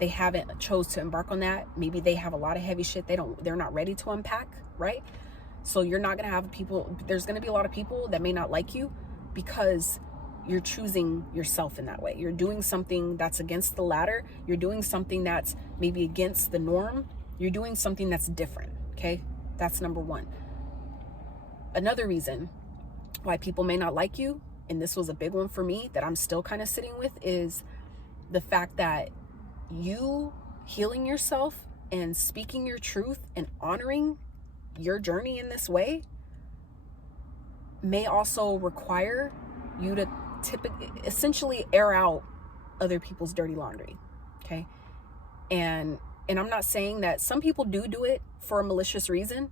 They haven't chose to embark on that. Maybe they have a lot of heavy shit they're not ready to unpack, right? So you're not going to have people, there's going to be a lot of people that may not like you because you're choosing yourself in that way. You're doing something that's against the ladder. You're doing something that's maybe against the norm. You're doing something that's different, okay? That's number one. Another reason why people may not like you, and this was a big one for me that I'm still kind of sitting with, is the fact that you healing yourself and speaking your truth and honoring your journey in this way may also require you to essentially air out other people's dirty laundry, okay? And I'm not saying that some people do it for a malicious reason,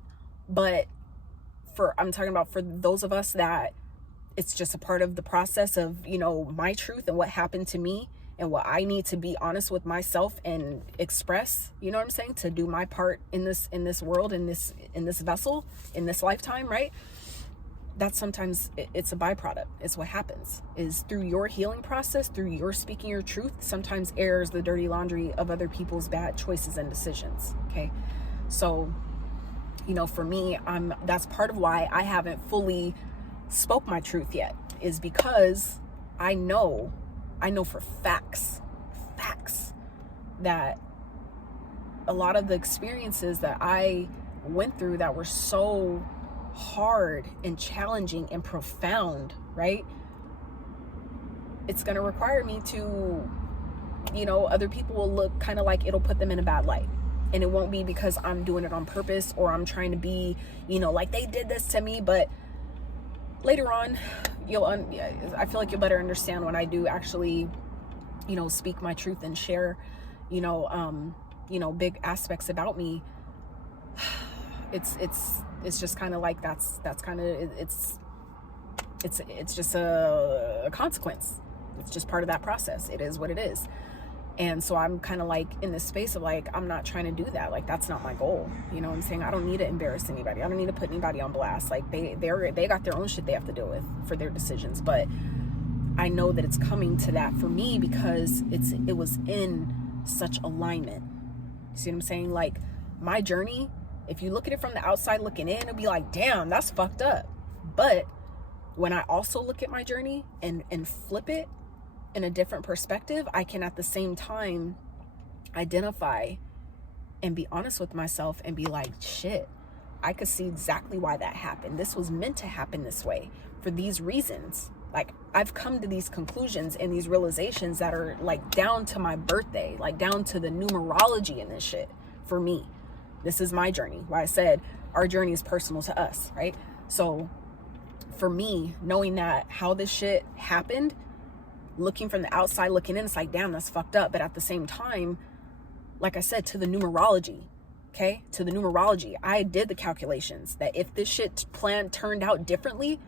but I'm talking about for those of us that it's just a part of the process of, you know, my truth and what happened to me and what I need to be honest with myself and express, you know what I'm saying, to do my part in this world, in this vessel, in this lifetime, right? That's sometimes it's a byproduct. It's what happens is through your healing process, through your speaking your truth, sometimes airs the dirty laundry of other people's bad choices and decisions. Okay. So, you know, for me, that's part of why I haven't fully spoke my truth yet, is because I know for facts that a lot of the experiences that I went through that were so hard and challenging and profound, right? It's going to require me to, you know, other people will look kind of like it'll put them in a bad light. And it won't be because I'm doing it on purpose or I'm trying to be, you know, like they did this to me. But later on, I feel like you'll better understand when I do actually, you know, speak my truth and share, you know, big aspects about me. It's just kind of like that's kind of it's just a consequence. It's just part of that process. It is what it is. And so I'm kind of like in this space of like, I'm not trying to do that. Like, that's not my goal. You know what I'm saying? I don't need to embarrass anybody. I don't need to put anybody on blast. Like they got their own shit they have to deal with for their decisions. But I know that it's coming to that for me because it was in such alignment. You see what I'm saying? Like my journey, if you look at it from the outside looking in, it'll be like, damn, that's fucked up. But when I also look at my journey and flip it in a different perspective, I can at the same time identify and be honest with myself and be like, shit, I could see exactly why that happened. This was meant to happen this way for these reasons. Like I've come to these conclusions and these realizations that are like down to my birthday, like down to the numerology in this shit for me. This is my journey. Why I said our journey is personal to us, right? So for me, knowing that how this shit happened, looking from the outside looking in, it's like, damn, that's fucked up. But at the same time, like I said, to the numerology, okay? To the numerology, I did the calculations that if this shit plan turned out differently,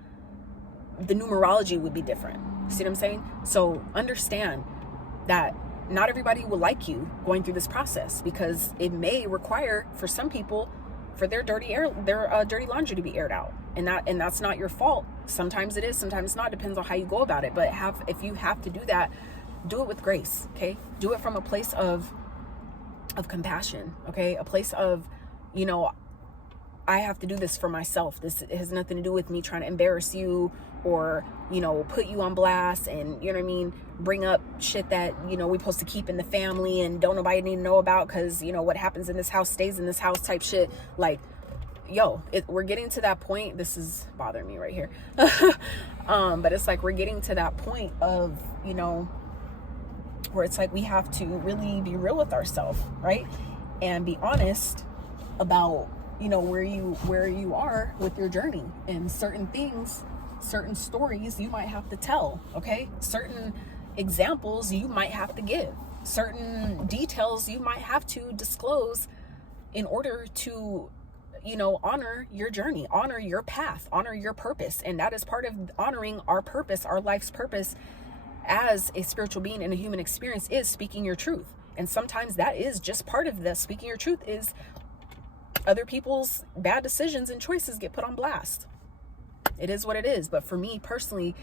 the numerology would be different. See what I'm saying? So understand that not everybody will like you going through this process because it may require for some people for their dirty laundry to be aired out. And that's not your fault. Sometimes it is, sometimes not, depends on how you go about it. But if you have to do that, do it with grace, okay? Do it from a place of compassion, okay? A place of, you know, I have to do this for myself. This has nothing to do with me trying to embarrass you or, you know, put you on blast and, you know what I mean, bring up shit that, you know, we're supposed to keep in the family and don't nobody need to know about because, you know, what happens in this house stays in this house type shit. Like, yo, we're getting to that point. This is bothering me right here. But it's like we're getting to that point of, you know, where it's like we have to really be real with ourselves, right? And be honest about, you know, where you are with your journey. And certain things Certain stories you might have to tell, okay? Certain examples you might have to give. Certain details you might have to disclose in order to, you know, honor your journey, honor your path, honor your purpose. And that is part of honoring our purpose, our life's purpose as a spiritual being in a human experience, is speaking your truth. And sometimes that is just part of the speaking your truth, is other people's bad decisions and choices get put on blast. It is what it is. But for me personally,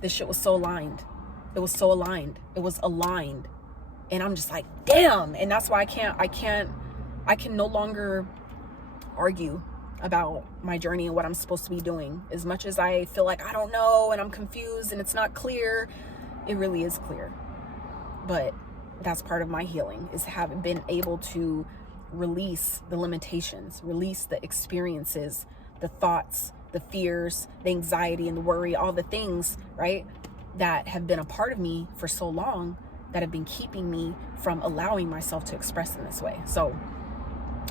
this shit was so aligned. It was so aligned. It was aligned. And I'm just like, damn. And that's why I can no longer argue about my journey and what I'm supposed to be doing. As much as I feel like I don't know and I'm confused and it's not clear, it really is clear. But that's part of my healing, is having been able to release the limitations, release the experiences, the thoughts, the fears, the anxiety and the worry, all the things, right, that have been a part of me for so long, that have been keeping me from allowing myself to express in this way. So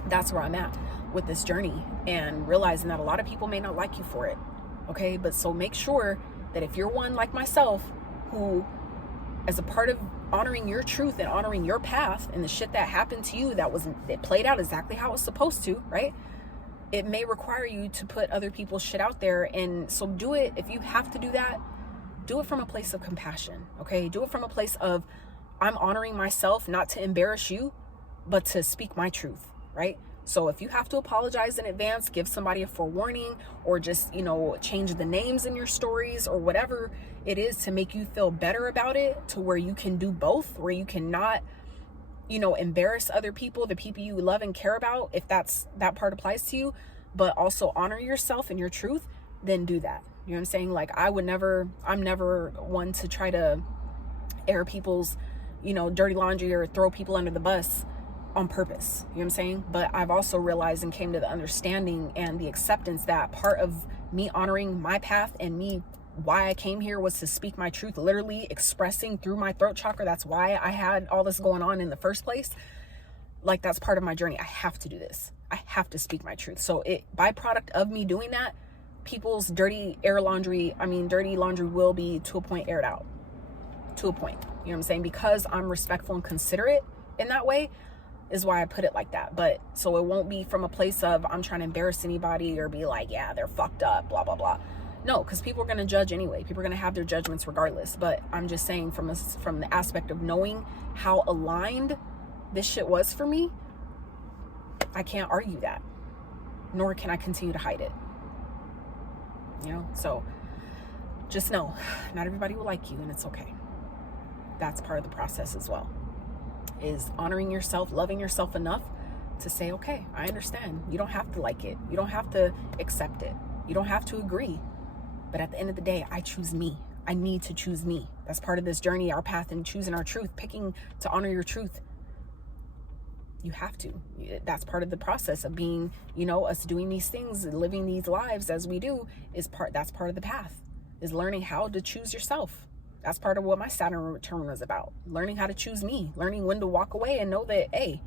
that's where I'm at with this journey, and realizing that a lot of people may not like you for it. Okay. But so make sure that if you're one like myself, who, as a part of honoring your truth and honoring your path and the shit that happened to you, it played out exactly how it was supposed to, right? It may require you to put other people's shit out there. And so do it. If you have to do that, do it from a place of compassion. Okay. Do it from a place of, I'm honoring myself, not to embarrass you, but to speak my truth, right? So if you have to apologize in advance, give somebody a forewarning, or just, you know, change the names in your stories or whatever it is to make you feel better about it, to where you can do both, where you cannot, you know, embarrass other people, the people you love and care about, if that part applies to you, but also honor yourself and your truth, then do that. You know what I'm saying? Like, I'm never one to try to air people's, you know, dirty laundry or throw people under the bus on purpose. You know what I'm saying? But I've also realized and came to the understanding and the acceptance that part of me honoring my path and me, why I came here, was to speak my truth, literally expressing through my throat chakra. That's why I had all this going on in the first place. Like, that's part of my journey. I have to do this. I have to speak my truth. So byproduct of me doing that, people's dirty laundry will be, to a point, aired out. To a point. You know what I'm saying? Because I'm respectful and considerate in that way, is why I put it like that. But so it won't be from a place of I'm trying to embarrass anybody or be like, yeah, they're fucked up, blah, blah, blah. No, because people are going to judge anyway. People are going to have their judgments regardless. But I'm just saying, from the aspect of knowing how aligned this shit was for me, I can't argue that, nor can I continue to hide it. You know, so just know, not everybody will like you, and it's okay. That's part of the process as well, is honoring yourself, loving yourself enough to say, okay, I understand. You don't have to like it. You don't have to accept it. You don't have to agree. But at the end of the day, I choose me. I need to choose me. That's part of this journey, our path, and choosing our truth, picking to honor your truth. You have to. That's part of the process of being, you know, us doing these things, living these lives as we do, that's part of the path, is learning how to choose yourself. That's part of what my Saturn return was about. Learning how to choose me, learning when to walk away and know that, hey,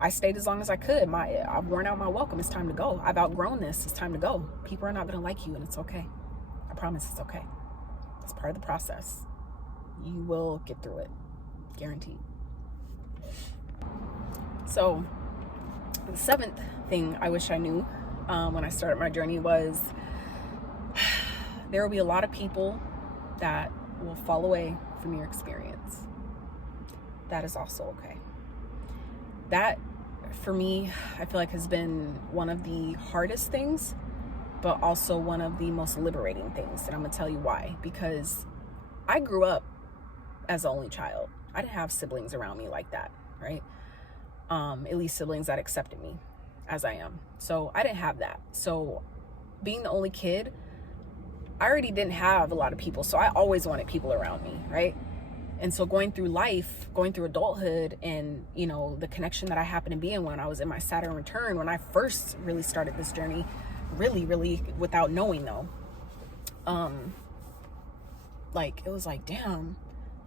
I stayed as long as I could. I've worn out my welcome. It's time to go. I've outgrown this. It's time to go. People are not going to like you, and it's okay. I promise it's okay. It's part of the process. You will get through it. Guaranteed. So the seventh thing I wish I knew when I started my journey was there will be a lot of people that will fall away from your experience. That is also okay. That, for me, I feel like has been one of the hardest things, but also one of the most liberating things. And I'm gonna tell you why. Because I grew up as the only child. I didn't have siblings around me like that, right? At least siblings that accepted me as I am. So I didn't have that. So being the only kid, I already didn't have a lot of people. So I always wanted people around me, right? And so going through life, going through adulthood, and, you know, the connection that I happened to be in when I was in my Saturn return, when I first really started this journey, really without knowing though, like, it was like, damn,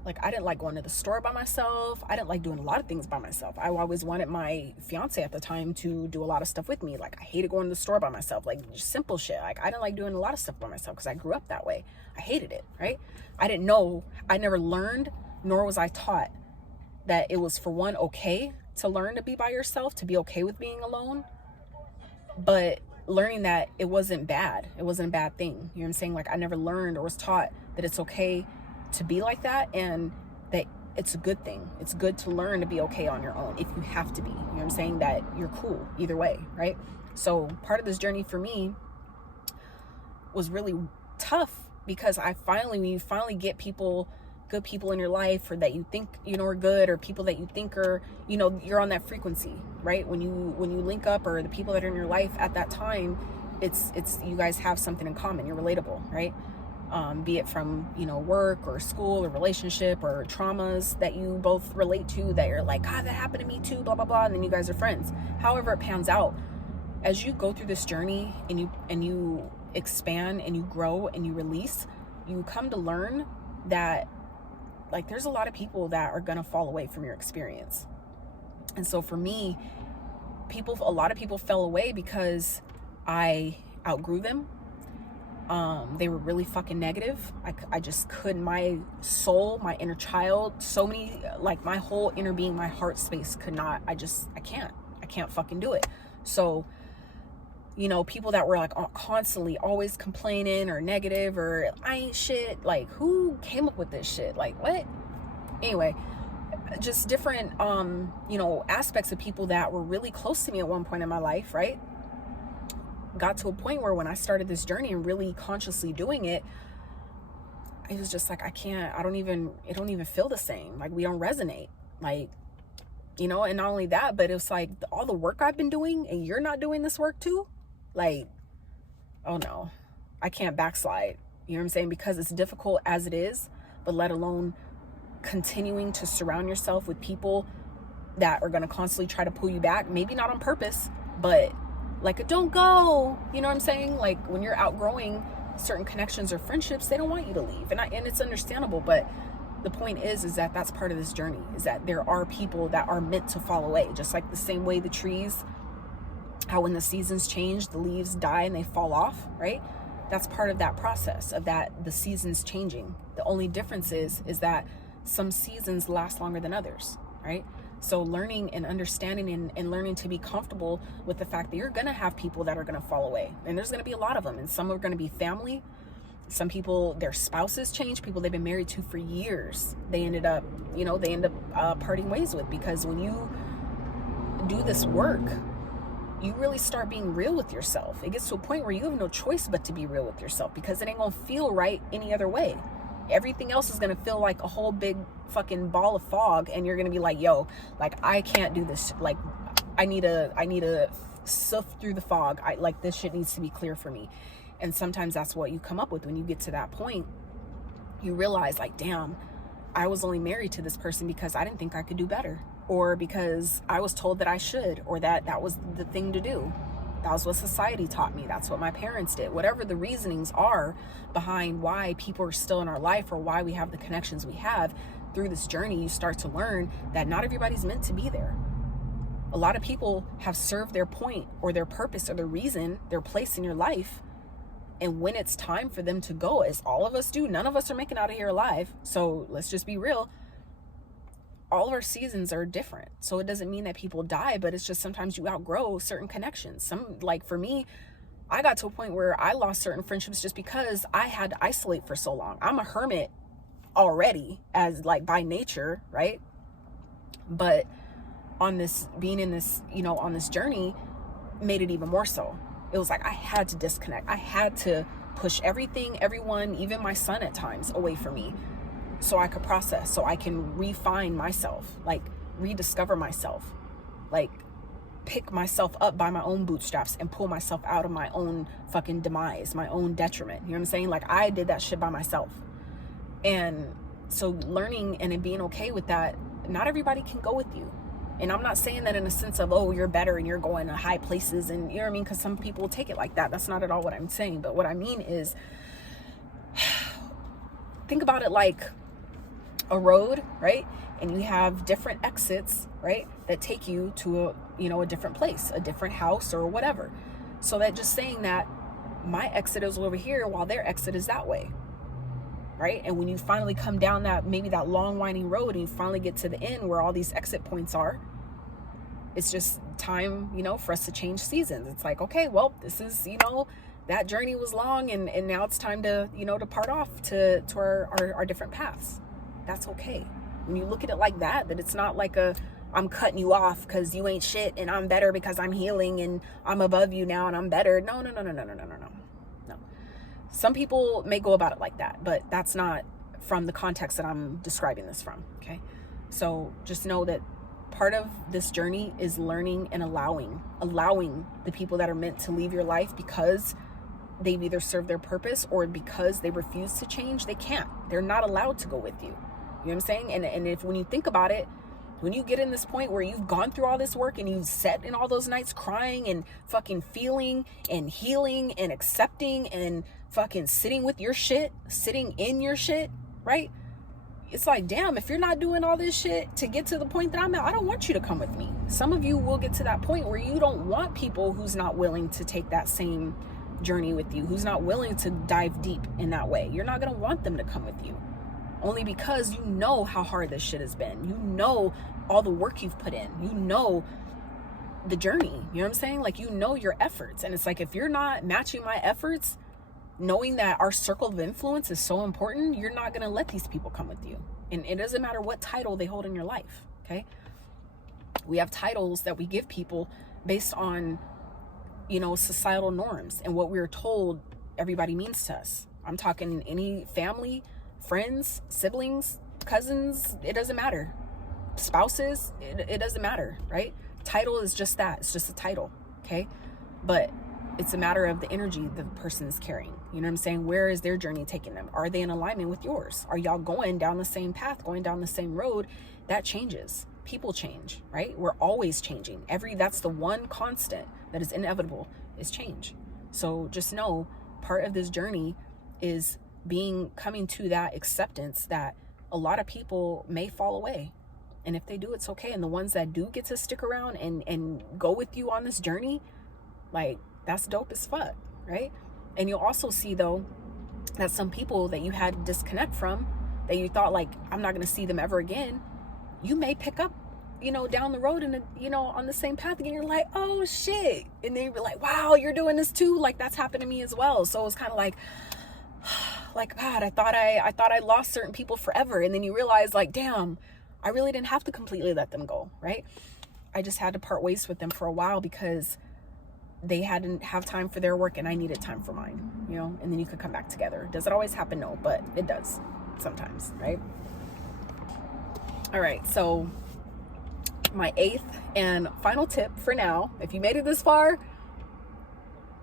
Like, I didn't like going to the store by myself. I didn't like doing a lot of things by myself. I always wanted my fiance at the time to do a lot of stuff with me. Like, I hated going to the store by myself, like just simple shit. Like, I didn't like doing a lot of stuff by myself because I grew up that way. I hated it, right? I didn't know, I never learned, nor was I taught that it was, for one, okay to learn to be by yourself, to be okay with being alone, but learning that it wasn't bad. It wasn't a bad thing. You know what I'm saying? Like, I never learned or was taught that it's okay to be like that, and that it's a good thing. It's good to learn to be okay on your own if you have to be. You know what I'm saying? That you're cool either way, right? So part of this journey for me was really tough, because when you finally get people, good people in your life, or that you think, you know, are good, or people that you think are, you know, you're on that frequency, right? When you link up, or the people that are in your life at that time, it's you guys have something in common. You're relatable, right? Be it from, you know, work or school or relationship or traumas that you both relate to, that you're like, God, that happened to me too, blah, blah, blah. And then you guys are friends. However it pans out, as you go through this journey and you expand and you grow and you release, you come to learn that, like, there's a lot of people that are going to fall away from your experience. And so for me, a lot of people fell away because I outgrew them. They were really fucking negative. I just couldn't, my soul, my inner child, so many, like, my whole inner being, my heart space could not, I can't fucking do it. So, you know, people that were like constantly always complaining or negative or I ain't shit, like, who came up with this shit? Like, what? Anyway, just different, you know, aspects of people that were really close to me at one point in my life, right? Got to a point where when I started this journey and really consciously doing it, it was just like, it don't even feel the same. Like, we don't resonate. Like, you know, and not only that, but it was like all the work I've been doing and you're not doing this work too. Like, oh no, I can't backslide. You know what I'm saying? Because it's difficult as it is, but let alone continuing to surround yourself with people that are going to constantly try to pull you back. Maybe not on purpose, but like, don't go, you know what I'm saying? Like, when you're outgrowing certain connections or friendships, they don't want you to leave. And it's understandable, but the point is that that's part of this journey, is that there are people that are meant to fall away. Just like the same way the trees, how when the seasons change, the leaves die and they fall off, right? That's part of that process of the seasons changing. The only difference is that some seasons last longer than others, right? So learning and understanding and learning to be comfortable with the fact that you're going to have people that are going to fall away. And there's going to be a lot of them. And some are going to be family. Some people, their spouses change, people they've been married to for years. They end up parting ways with, because when you do this work, you really start being real with yourself. It gets to a point where you have no choice but to be real with yourself, because it ain't going to feel right any other way. Everything else is going to feel like a whole big fucking ball of fog, and you're going to be like, yo, like, I can't do this. Like, I need to sift through the fog. Like, this shit needs to be clear for me. And sometimes that's what you come up with when you get to that point. You realize, like, damn, I was only married to this person because I didn't think I could do better, or because I was told that I should, or that was the thing to do. That was what society taught me. That's what my parents did. Whatever the reasonings are behind why people are still in our life, or why we have the connections we have, through this journey, you start to learn that not everybody's meant to be there. A lot of people have served their point or their purpose or their reason, their place in your life. And when it's time for them to go, as all of us do, none of us are making out of here alive. So let's just be real. All of our seasons are different. So it doesn't mean that people die, but it's just sometimes you outgrow certain connections. Like for me, I got to a point where I lost certain friendships just because I had to isolate for so long. I'm a hermit already, as like by nature, right? But on this, being in this, you know, on this journey made it even more so. It was like I had to disconnect. I had to push everything, everyone, even my son at times, away from me, so I could process, so I can refine myself, like rediscover myself, like pick myself up by my own bootstraps and pull myself out of my own fucking demise, my own detriment. You know what I'm saying? Like, I did that shit by myself. And so learning and being okay with that, not everybody can go with you. And I'm not saying that in a sense of, oh, you're better and you're going to high places, and you know what I mean? Because some people will take it like that. That's not at all what I'm saying. But what I mean is, think about it like a road, right? And you have different exits, right, that take you to a different place, a different house or whatever. So that just saying that my exit is over here while their exit is that way, right? And when you finally come down that long winding road and you finally get to the end where all these exit points are, it's just time, for us to change seasons. It's like, okay, well, this is, that journey was long and now it's time to, to part off to our different paths. That's okay. When you look at it like that it's not like I'm cutting you off because you ain't shit and I'm better because I'm healing and I'm above you now and I'm better. No. Some people may go about it like that, but that's not from the context that I'm describing this from, okay? So just know that part of this journey is learning and allowing the people that are meant to leave your life because they've either served their purpose or because they refuse to change. They can't. They're not allowed to go with you. You know what I'm saying? And if when you think about it, when you get in this point where you've gone through all this work and you've sat in all those nights crying and fucking feeling and healing and accepting and fucking sitting with your shit, sitting in your shit, right? It's like, damn, if you're not doing all this shit to get to the point that I'm at, I don't want you to come with me. Some of you will get to that point where you don't want people who's not willing to take that same journey with you, who's not willing to dive deep in that way. You're not going to want them to come with you. Only because you know how hard this shit has been. You know all the work you've put in. You know the journey. You know what I'm saying? Like, you know your efforts. And it's like, if you're not matching my efforts, knowing that our circle of influence is so important, you're not going to let these people come with you. And it doesn't matter what title they hold in your life, okay? We have titles that we give people based on, societal norms and what we're told everybody means to us. I'm talking any family, friends, siblings, cousins, it doesn't matter. Spouses, it doesn't matter, right? Title is just that. It's just a title, okay? But it's a matter of the energy the person is carrying. You know what I'm saying? Where is their journey taking them? Are they in alignment with yours? Are y'all going down the same path, going down the same road? That changes. People change, right? We're always changing. That's the one constant that is inevitable, is change. So just know part of this journey is coming to that acceptance that a lot of people may fall away. And if they do, it's okay. And the ones that do get to stick around and go with you on this journey, like, that's dope as fuck, right? And you'll also see, though, that some people that you had to disconnect from, that you thought, like, I'm not going to see them ever again, you may pick up, down the road and, on the same path again. You're like, oh, shit. And then you're like, wow, you're doing this too? Like, that's happened to me as well. So it's kind of like, God, I thought I lost certain people forever. And then you realize, like, damn, I really didn't have to completely let them go, right? I just had to part ways with them for a while because they hadn't have time for their work and I needed time for mine, and then you could come back together. Does it always happen? No, but it does sometimes, right? All right, so my 8th and final tip for now, if you made it this far,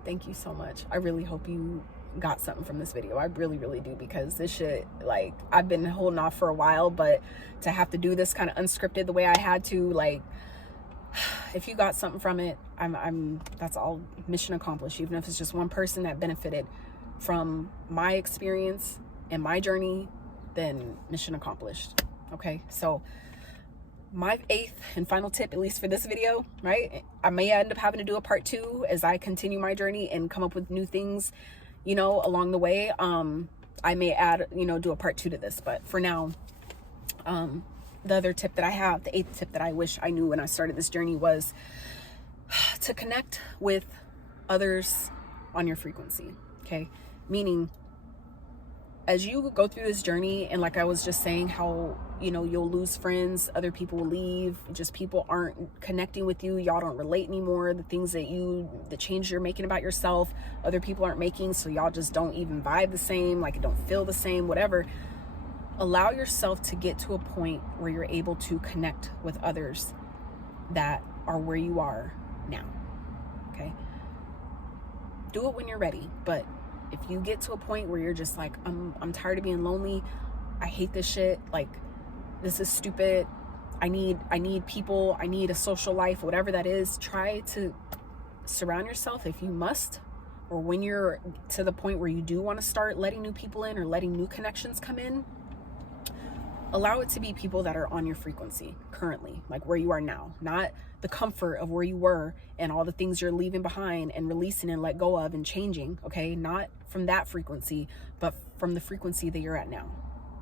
thank you so much. I really hope you got something from this video. I really, really do, because this shit, like, I've been holding off for a while, but to have to do this kind of unscripted the way I had to, like, if you got something from it, that's all mission accomplished. Even if it's just one person that benefited from my experience and my journey, then mission accomplished. Okay, so my 8th and final tip, at least for this video, right? I may end up having to do a part 2 as I continue my journey and come up with new things, along the way. I may add, do a part 2 to this, but for now, the other tip that I have, the 8th tip that I wish I knew when I started this journey, was to connect with others on your frequency, okay? Meaning, as you go through this journey, and like I was just saying, how, you'll lose friends, other people will leave, just people aren't connecting with you, y'all don't relate anymore, the change you're making about yourself, other people aren't making, so y'all just don't even vibe the same, like it don't feel the same, whatever. Allow yourself to get to a point where you're able to connect with others that are where you are now, okay? Do it when you're ready, but if you get to a point where you're just like, I'm tired of being lonely, I hate this shit, like, this is stupid, I need people, I need a social life, whatever that is, try to surround yourself, if you must, or when you're to the point where you do want to start letting new people in or letting new connections come in, allow it to be people that are on your frequency currently, like where you are now, not the comfort of where you were and all the things you're leaving behind and releasing and let go of and changing, okay? Not from that frequency, but from the frequency that you're at now,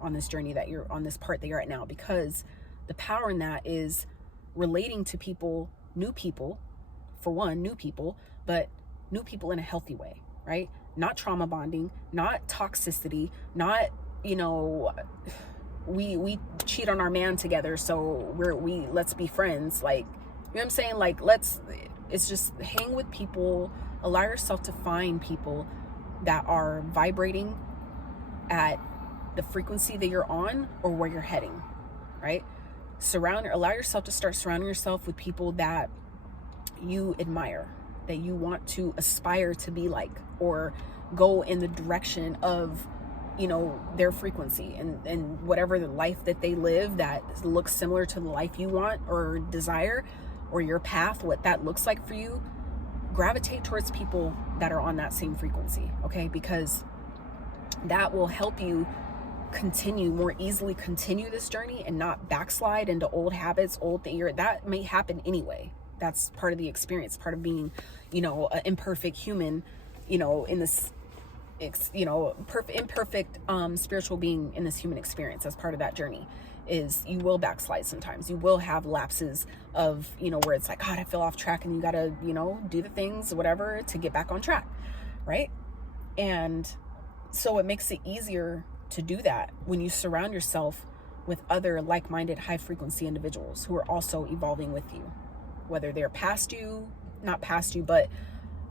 on this journey that you're on, this part that you're at now, because the power in that is relating to people, new people, for one, new people, but new people in a healthy way, right? Not trauma bonding, not toxicity, not, you know, we cheat on our man together, so let's be friends. Like, you know what I'm saying? Like, it's just hang with people, allow yourself to find people that are vibrating at the frequency that you're on or where you're heading, right? Allow yourself to start surrounding yourself with people that you admire, that you want to aspire to be like, or go in the direction of, you know, their frequency, and whatever the life that they live that looks similar to the life you want or desire, or your path, what that looks like for you. Gravitate towards people that are on that same frequency, okay? Because that will help you more easily continue this journey and not backslide into old habits, old things. That may happen anyway. That's part of the experience, part of being, you know, an imperfect human, you know, in this, you know, imperfect spiritual being in this human experience. As part of that journey is you will backslide sometimes. You will have lapses of, you know, where it's like, God, I fell off track, and you got to, you know, do the things, whatever, to get back on track, right? And so it makes it easier to do that when you surround yourself with other like-minded, high-frequency individuals who are also evolving with you, whether they're not past you, but,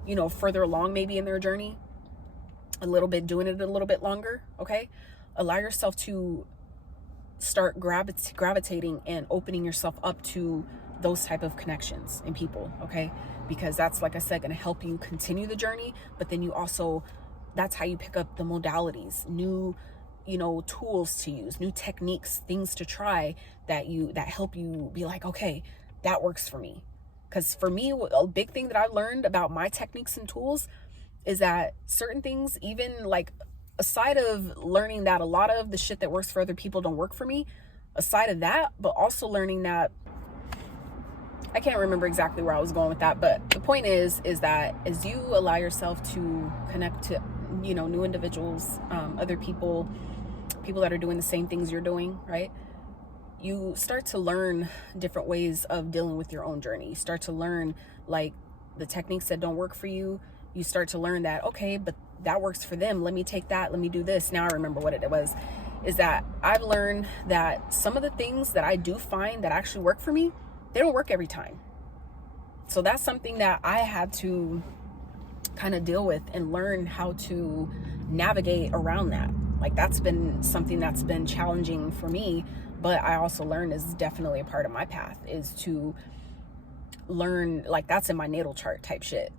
you know, further along maybe in their journey, doing it a little bit longer, okay? Allow yourself to start gravitating and opening yourself up to those type of connections and people, okay? Because that's, like I said, going to help you continue the journey, but then you also, that's how you pick up the modalities, new, you know, tools to use, new techniques, things to try that help you be like, okay, that works for me. Because for me, a big thing that I learned about my techniques and tools is that certain things, even like aside of learning that a lot of the shit that works for other people don't work for me, aside of that, but also learning that, I can't remember exactly where I was going with that, but the point is that as you allow yourself to connect to, you know, new individuals, other people that are doing the same things you're doing, right? You start to learn different ways of dealing with your own journey. You start to learn, like, the techniques that don't work for you. You start to learn that, okay, but that works for them. Let me take that. Let me do this. Now I remember what it was, is that I've learned that some of the things that I do find that actually work for me, they don't work every time. So that's something that I had to kind of deal with and learn how to navigate around that. Like, that's been something that's been challenging for me, but I also learned is definitely a part of my path, is to learn, like, that's in my natal chart type shit.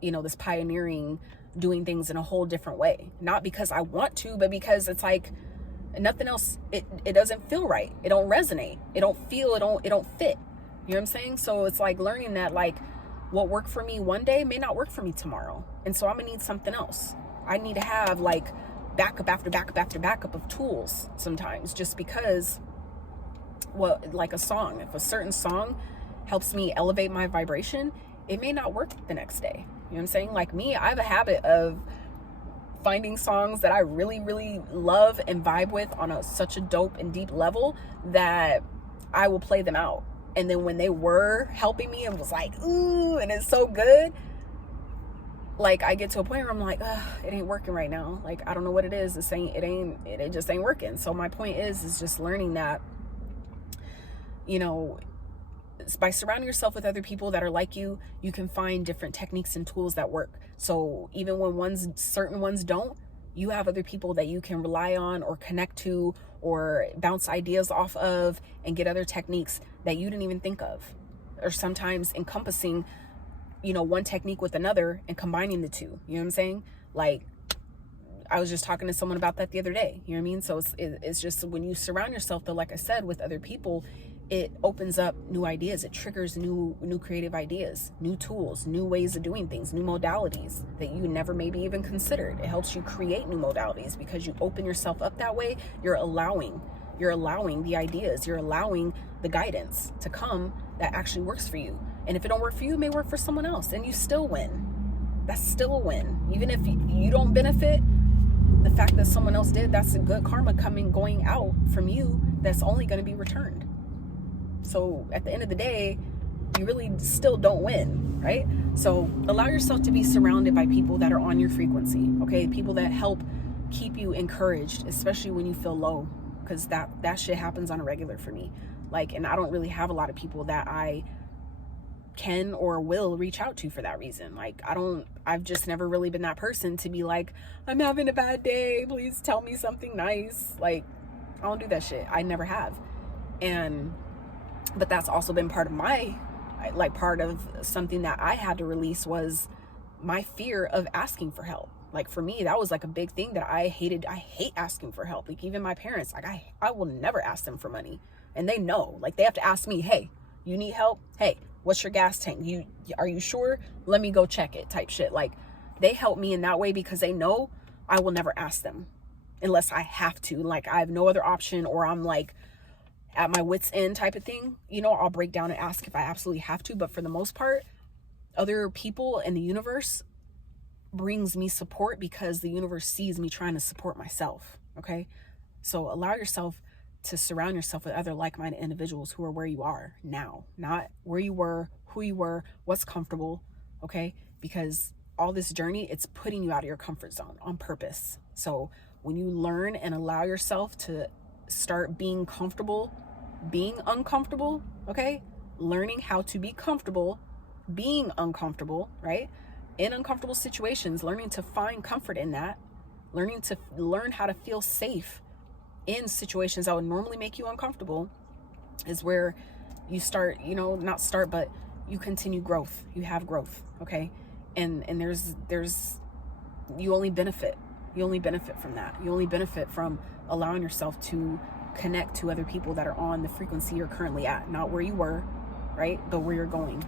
You know, this pioneering, doing things in a whole different way. Not because I want to, but because it's like nothing else, it doesn't feel right. It don't resonate. It don't feel, it don't fit. You know what I'm saying? So it's like learning that, like, what worked for me one day may not work for me tomorrow. And so I'm gonna need something else. I need to have, like, backup after backup after backup of tools sometimes, just because, well, like a song, if a certain song helps me elevate my vibration, it may not work the next day. You know what I'm saying? Like me, I have a habit of finding songs that I really, really love and vibe with on such a dope and deep level that I will play them out. And then when they were helping me and was like, ooh, and it's so good, like, I get to a point where I'm like, it ain't working right now. Like, I don't know what it is. It just ain't working. So my point is just learning that, you know, by surrounding yourself with other people that are like you, you can find different techniques and tools that work. So even when certain ones don't, you have other people that you can rely on or connect to or bounce ideas off of and get other techniques that you didn't even think of. Or sometimes encompassing, you know, one technique with another and combining the two. You know what I'm saying? Like, I was just talking to someone about that the other day. You know what I mean? So it's just when you surround yourself, though, like I said, with other people, it opens up new ideas. It triggers new creative ideas, new tools, new ways of doing things, new modalities that you never maybe even considered. It helps you create new modalities because you open yourself up that way. You're allowing You're allowing the ideas, you're allowing the guidance to come that actually works for you. And if it don't work for you, it may work for someone else, and you still win. That's still a win. Even if you don't benefit, the fact that someone else did, that's a good karma going out from you that's only going to be returned. So at the end of the day, you really still don't win, right? So allow yourself to be surrounded by people that are on your frequency, okay? People that help keep you encouraged, especially when you feel low, because that shit happens on a regular for me. Like, and I don't really have a lot of people that I can or will reach out to for that reason. Like, I've just never really been that person to be like, I'm having a bad day, please tell me something nice. Like, I don't do that shit. I never have. But that's also been part of something that I had to release, was my fear of asking for help. Like, for me, that was like a big thing that I hated. I hate asking for help. Like, even my parents, like, I will never ask them for money. And they know, like, they have to ask me, hey, you need help? Hey, what's your gas tank? Are you sure? Let me go check it, type shit. Like, they help me in that way because they know I will never ask them unless I have to. Like, I have no other option, or I'm like at my wit's end type of thing. You know, I'll break down and ask if I absolutely have to. But for the most part, other people in the universe brings me support because the universe sees me trying to support myself. Okay. So allow yourself to surround yourself with other like-minded individuals who are where you are now, not where you were, who you were, what's comfortable. Okay. Because all this journey, it's putting you out of your comfort zone on purpose. So when you learn and allow yourself to start being comfortable, being uncomfortable, okay? Learning how to be comfortable, being uncomfortable, right? In uncomfortable situations, learning to find comfort in that, learn how to feel safe in situations that would normally make you uncomfortable, is where you start, but you continue growth. You have growth, okay? And there's you only benefit from that. You only benefit from allowing yourself to connect to other people that are on the frequency you're currently at, not where you were, right? But where you're going,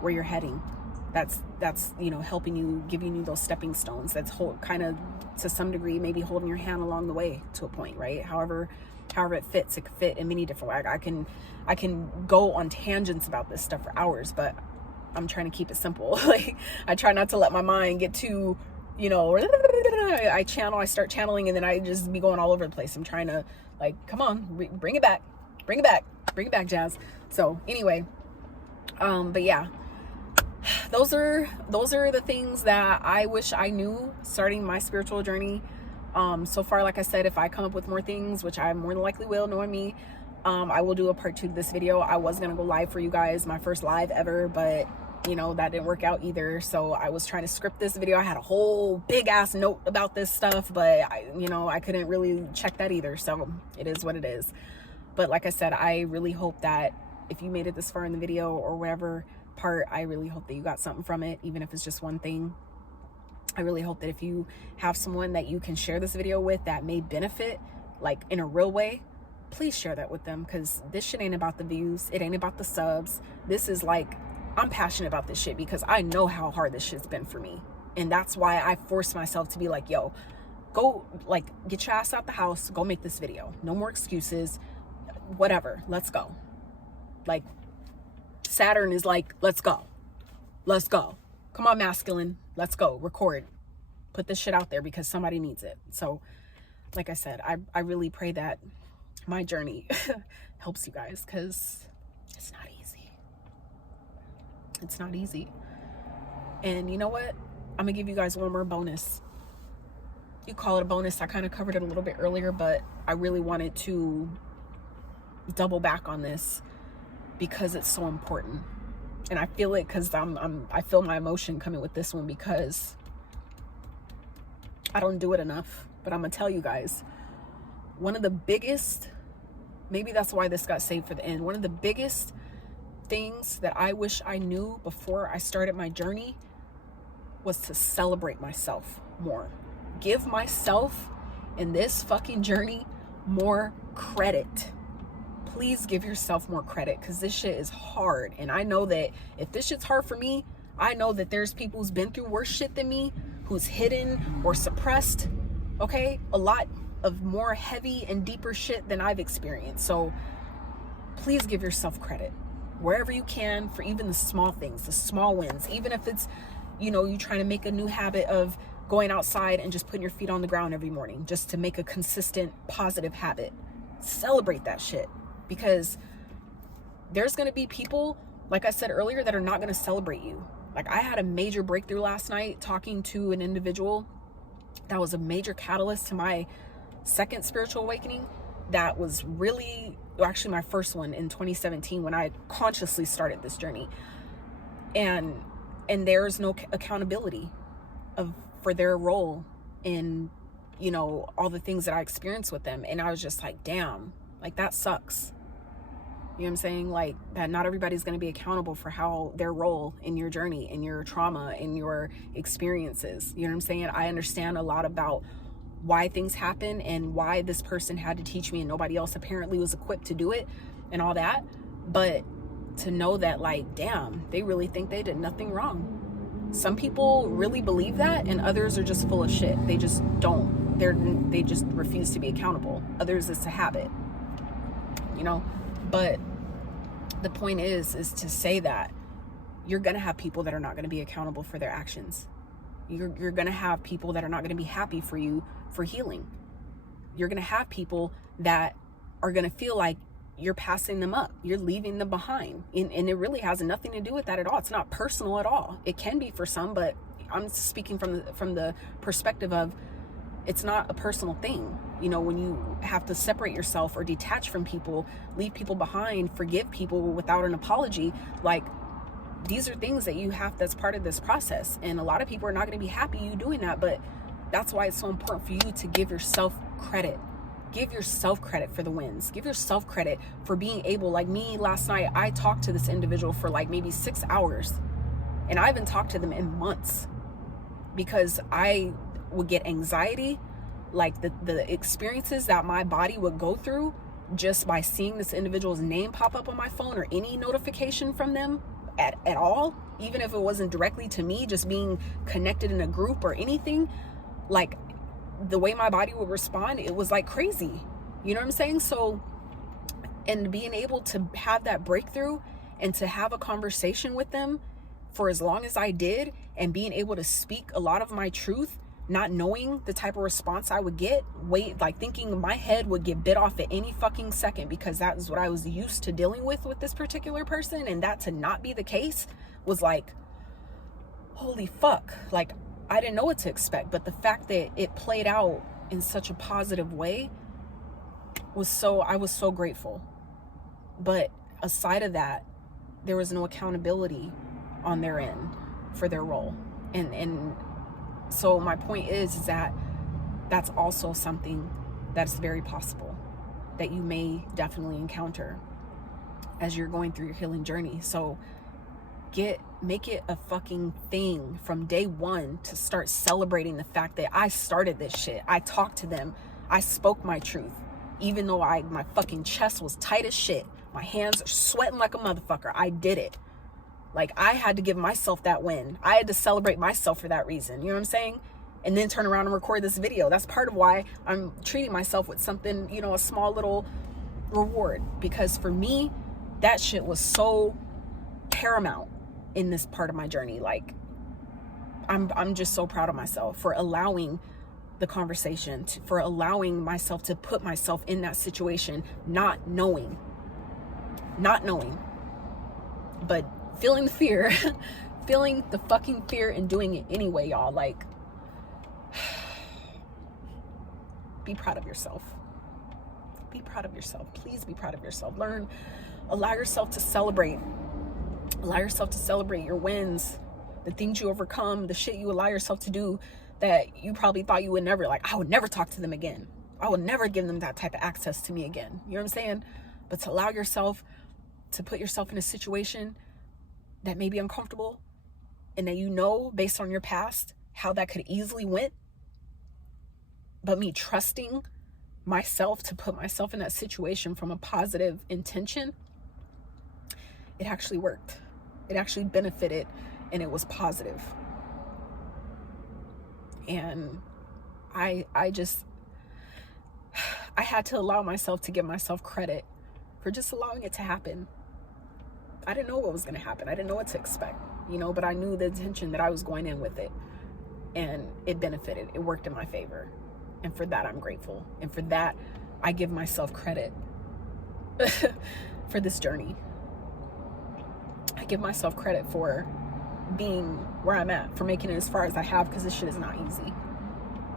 where you're heading. That's helping you, giving you those stepping stones. That's kind of, to some degree, maybe holding your hand along the way to a point, right? However it fits. It could fit in many different ways. I can go on tangents about this stuff for hours, but I'm trying to keep it simple. Like, I try not to let my mind get too, I start channeling, and then I just be going all over the place. I'm trying to, like, come on, bring it back, Jazz. So anyway, but yeah, those are the things that I wish I knew starting my spiritual journey. So far, like I said, if I come up with more things, which I more than likely will, knowing me, I will do a part 2 to this video. I was going to go live for you guys, my first live ever, but that didn't work out either. So I was trying to script this video. I had a whole big ass note about this stuff, but I couldn't really check that either. So it is what it is. But like I said, I really hope that if you made it this far in the video or whatever part, I really hope that you got something from it, even if it's just one thing. I really hope that if you have someone that you can share this video with that may benefit, like in a real way, please share that with them, because this shit ain't about the views. It ain't about the subs. This is like, I'm passionate about this shit because I know how hard this shit's been for me. And that's why I forced myself to be like, yo, go, like, get your ass out the house, go make this video. No more excuses, whatever, let's go. Like, Saturn is like, let's go. Come on, masculine, let's go, record. Put this shit out there because somebody needs it. So, like I said, I really pray that my journey helps you guys, because it's not easy. It's not easy. And you know what? I'm gonna give you guys one more bonus. You call it a bonus. I kind of covered it a little bit earlier, but I really wanted to double back on this because it's so important. And I feel it because I feel my emotion coming with this one, because I don't do it enough. But I'm gonna tell you guys, one of the biggest, maybe that's why this got saved for the end, one of the biggest things that I wish I knew before I started my journey was to celebrate myself more. Give myself in this fucking journey more credit. Please give yourself more credit, because this shit is hard. And I know that if this shit's hard for me, I know that there's people who's been through worse shit than me, who's hidden or suppressed, okay, a lot of more heavy and deeper shit than I've experienced. So please give yourself credit wherever you can for even the small things, the small wins. Even if it's, you know, you trying to make a new habit of going outside and just putting your feet on the ground every morning, just to make a consistent positive habit. Celebrate that shit, because there's going to be people, like I said earlier, that are not going to celebrate you. Like, I had a major breakthrough last night talking to an individual that was a major catalyst to my second spiritual awakening. That was really, actually my first one in 2017 when I consciously started this journey. And there's no accountability for their role in, you know, all the things that I experienced with them. And I was just like, damn, like, that sucks. You know what I'm saying? Like, that not everybody's going to be accountable for how their role in your journey, in your trauma, in your experiences. You know what I'm saying? I understand a lot about why things happen and why this person had to teach me and nobody else apparently was equipped to do it and all that. But to know that, like, damn, they really think they did nothing wrong. Some people really believe that, and others are just full of shit. They just don't. They just refuse to be accountable. Others, it's a habit, you know? But the point is to say that you're going to have people that are not going to be accountable for their actions. You're going to have people that are not going to be happy for you for healing. You're going to have people that are going to feel like you're passing them up. You're leaving them behind. And it really has nothing to do with that at all. It's not personal at all. It can be for some, but I'm speaking from the perspective of, it's not a personal thing. You know, when you have to separate yourself or detach from people, leave people behind, forgive people without an apology, like, these are things that you have, that's part of this process. And a lot of people are not going to be happy you doing that, but that's why it's so important for you to give yourself credit. Give yourself credit for the wins. Give yourself credit for being able, like me last night, I talked to this individual for like maybe 6 hours, and I haven't talked to them in months because I would get anxiety, like the experiences that my body would go through just by seeing this individual's name pop up on my phone or any notification from them at all, even if it wasn't directly to me, just being connected in a group or anything, like, the way my body would respond, it was like crazy. You know what I'm saying? So, and being able to have that breakthrough and to have a conversation with them for as long as I did, and being able to speak a lot of my truth, not knowing the type of response I would get, like thinking my head would get bit off at any fucking second, because that is what I was used to dealing with this particular person. And that to not be the case was like, holy fuck. Like, I didn't know what to expect, but the fact that it played out in such a positive way I was so grateful. But aside of that, there was no accountability on their end for their role. And so my point is that that's also something that's very possible that you may definitely encounter as you're going through your healing journey. So make it a fucking thing from day one to start celebrating the fact that I started this shit. I talked to them. I spoke my truth. Even though my fucking chest was tight as shit. My hands are sweating like a motherfucker. I did it. Like, I had to give myself that win. I had to celebrate myself for that reason. You know what I'm saying? And then turn around and record this video. That's part of why I'm treating myself with something, you know, a small little reward. Because for me, that shit was so paramount in this part of my journey. Like, I'm just so proud of myself for allowing the conversation, for allowing myself to put myself in that situation, not knowing, but feeling the fear, feeling the fucking fear and doing it anyway, y'all. Like, be proud of yourself. Be proud of yourself. Please be proud of yourself. Allow yourself to celebrate. Allow yourself to celebrate your wins, the things you overcome, the shit you allow yourself to do that you probably thought you would never, like, I would never talk to them again. I would never give them that type of access to me again. You know what I'm saying? But to allow yourself to put yourself in a situation that may be uncomfortable, and that you know based on your past how that could easily went, but me trusting myself to put myself in that situation from a positive intention, it actually worked. It actually benefited, and it was positive. And I just, I had to allow myself to give myself credit for just allowing it to happen. I didn't know what was going to happen. I didn't know what to expect, you know, but I knew the intention that I was going in with it, and it benefited. It worked in my favor. And for that, I'm grateful. And for that, I give myself credit for this journey. I give myself credit for being where I'm at, for making it as far as I have, because this shit is not easy.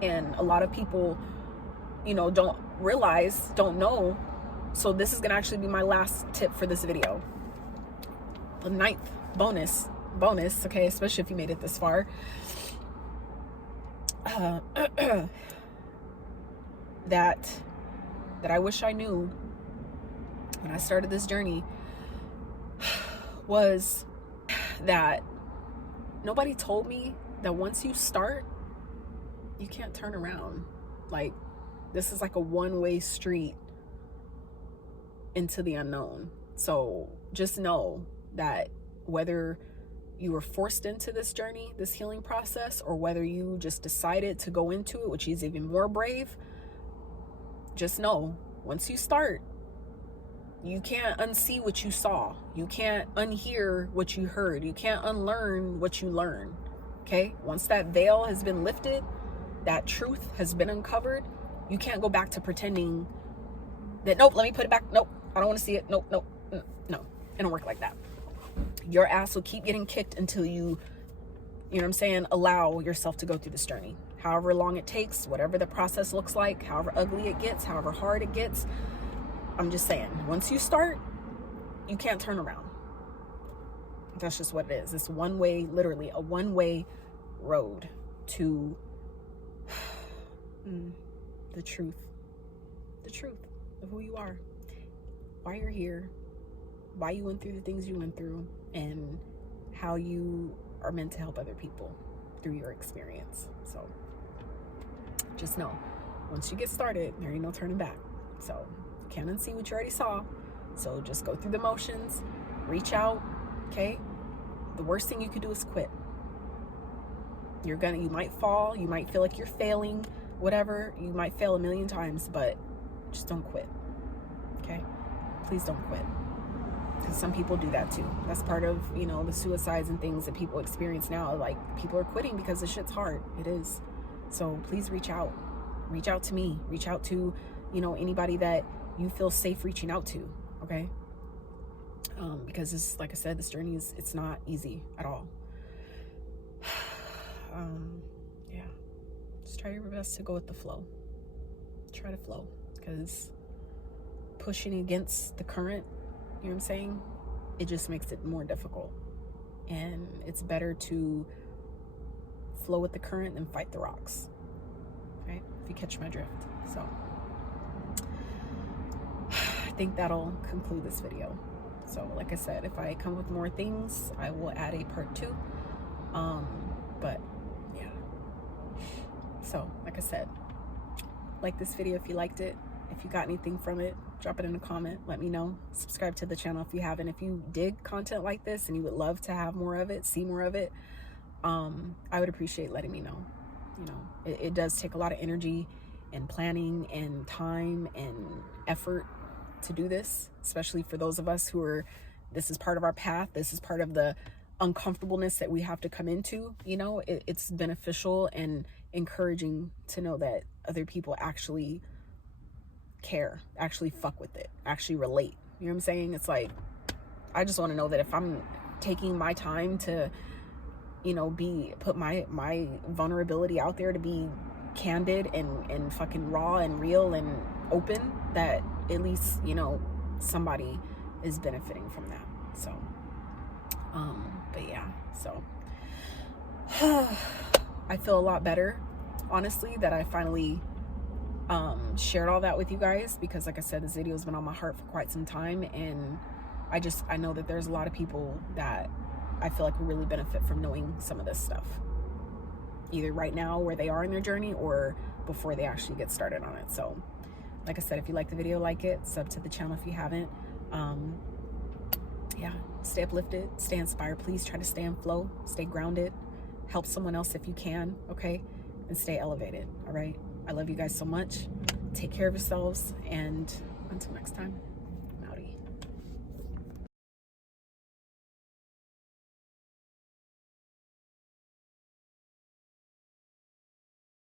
And a lot of people, you know, don't realize, don't know. So this is going to actually be my last tip for this video. The 9th bonus, okay, especially if you made it this far. That I wish I knew when I started this journey was that nobody told me that once you start, you can't turn around. Like, this is like a one-way street into the unknown. So just know that whether you were forced into this journey, this healing process, or whether you just decided to go into it, which is even more brave, just know, once you start, you can't unsee what you saw. You can't unhear what you heard. You can't unlearn what you learned. Okay? Once that veil has been lifted, that truth has been uncovered, you can't go back to pretending that, nope, let me put it back. Nope, I don't want to see it. Nope, no. It don't work like that. Your ass will keep getting kicked until you know what I'm saying, allow yourself to go through this journey. However long it takes, whatever the process looks like, however ugly it gets, however hard it gets. I'm just saying, once you start, you can't turn around. That's just what it is. It's one way, literally a one-way road to the truth of who you are, why you're here, why you went through the things you went through, and how you are meant to help other people through your experience. So just know, once you get started, there ain't no turning back. So you can't unsee what you already saw. So just go through the motions, reach out, okay? The worst thing you could do is quit. You might fall, you might feel like you're failing, whatever. You might fail a million times, but just don't quit, okay? Please don't quit. Because some people do that too. That's part of, you know, the suicides and things that people experience now. Like, people are quitting because the shit's hard. It is. So please reach out. Reach out to me. Reach out to, you know, anybody that you feel safe reaching out to, okay? Because this, like I said, this journey it's not easy at all. Yeah. Just try your best to go with the flow. Try to flow. Because pushing against the current, you know what I'm saying, it just makes it more difficult. And it's better to flow with the current than fight the rocks. Right? If you catch my drift. So I think that'll conclude this video. So like I said, if I come with more things, I will add a part 2. But yeah. So like I said, like this video if you liked it. If you got anything from it, drop it in a comment. Let me know. Subscribe to the channel if you haven't. If you dig content like this and you would love to have more of it, see more of it, I would appreciate letting me know. You know, it does take a lot of energy and planning and time and effort to do this, especially for those of us who are, this is part of our path. This is part of the uncomfortableness that we have to come into. You know, it's beneficial and encouraging to know that other people actually care, actually fuck with it, actually relate. You know what I'm saying? It's like, I just want to know that if I'm taking my time to, you know, put my vulnerability out there to be candid and fucking raw and real and open, that at least, you know, somebody is benefiting from that. So but yeah, so I feel a lot better, honestly, that I finally shared all that with you guys, because like I said, this video has been on my heart for quite some time, and I know that there's a lot of people that I feel like will really benefit from knowing some of this stuff, either right now where they are in their journey or before they actually get started on it. So like I said, if you like the video, like it, sub to the channel if you haven't. Yeah, stay uplifted, stay inspired. Please try to stay in flow, stay grounded, help someone else if you can, okay? And stay elevated, all right? I love you guys so much. Take care of yourselves, and until next time.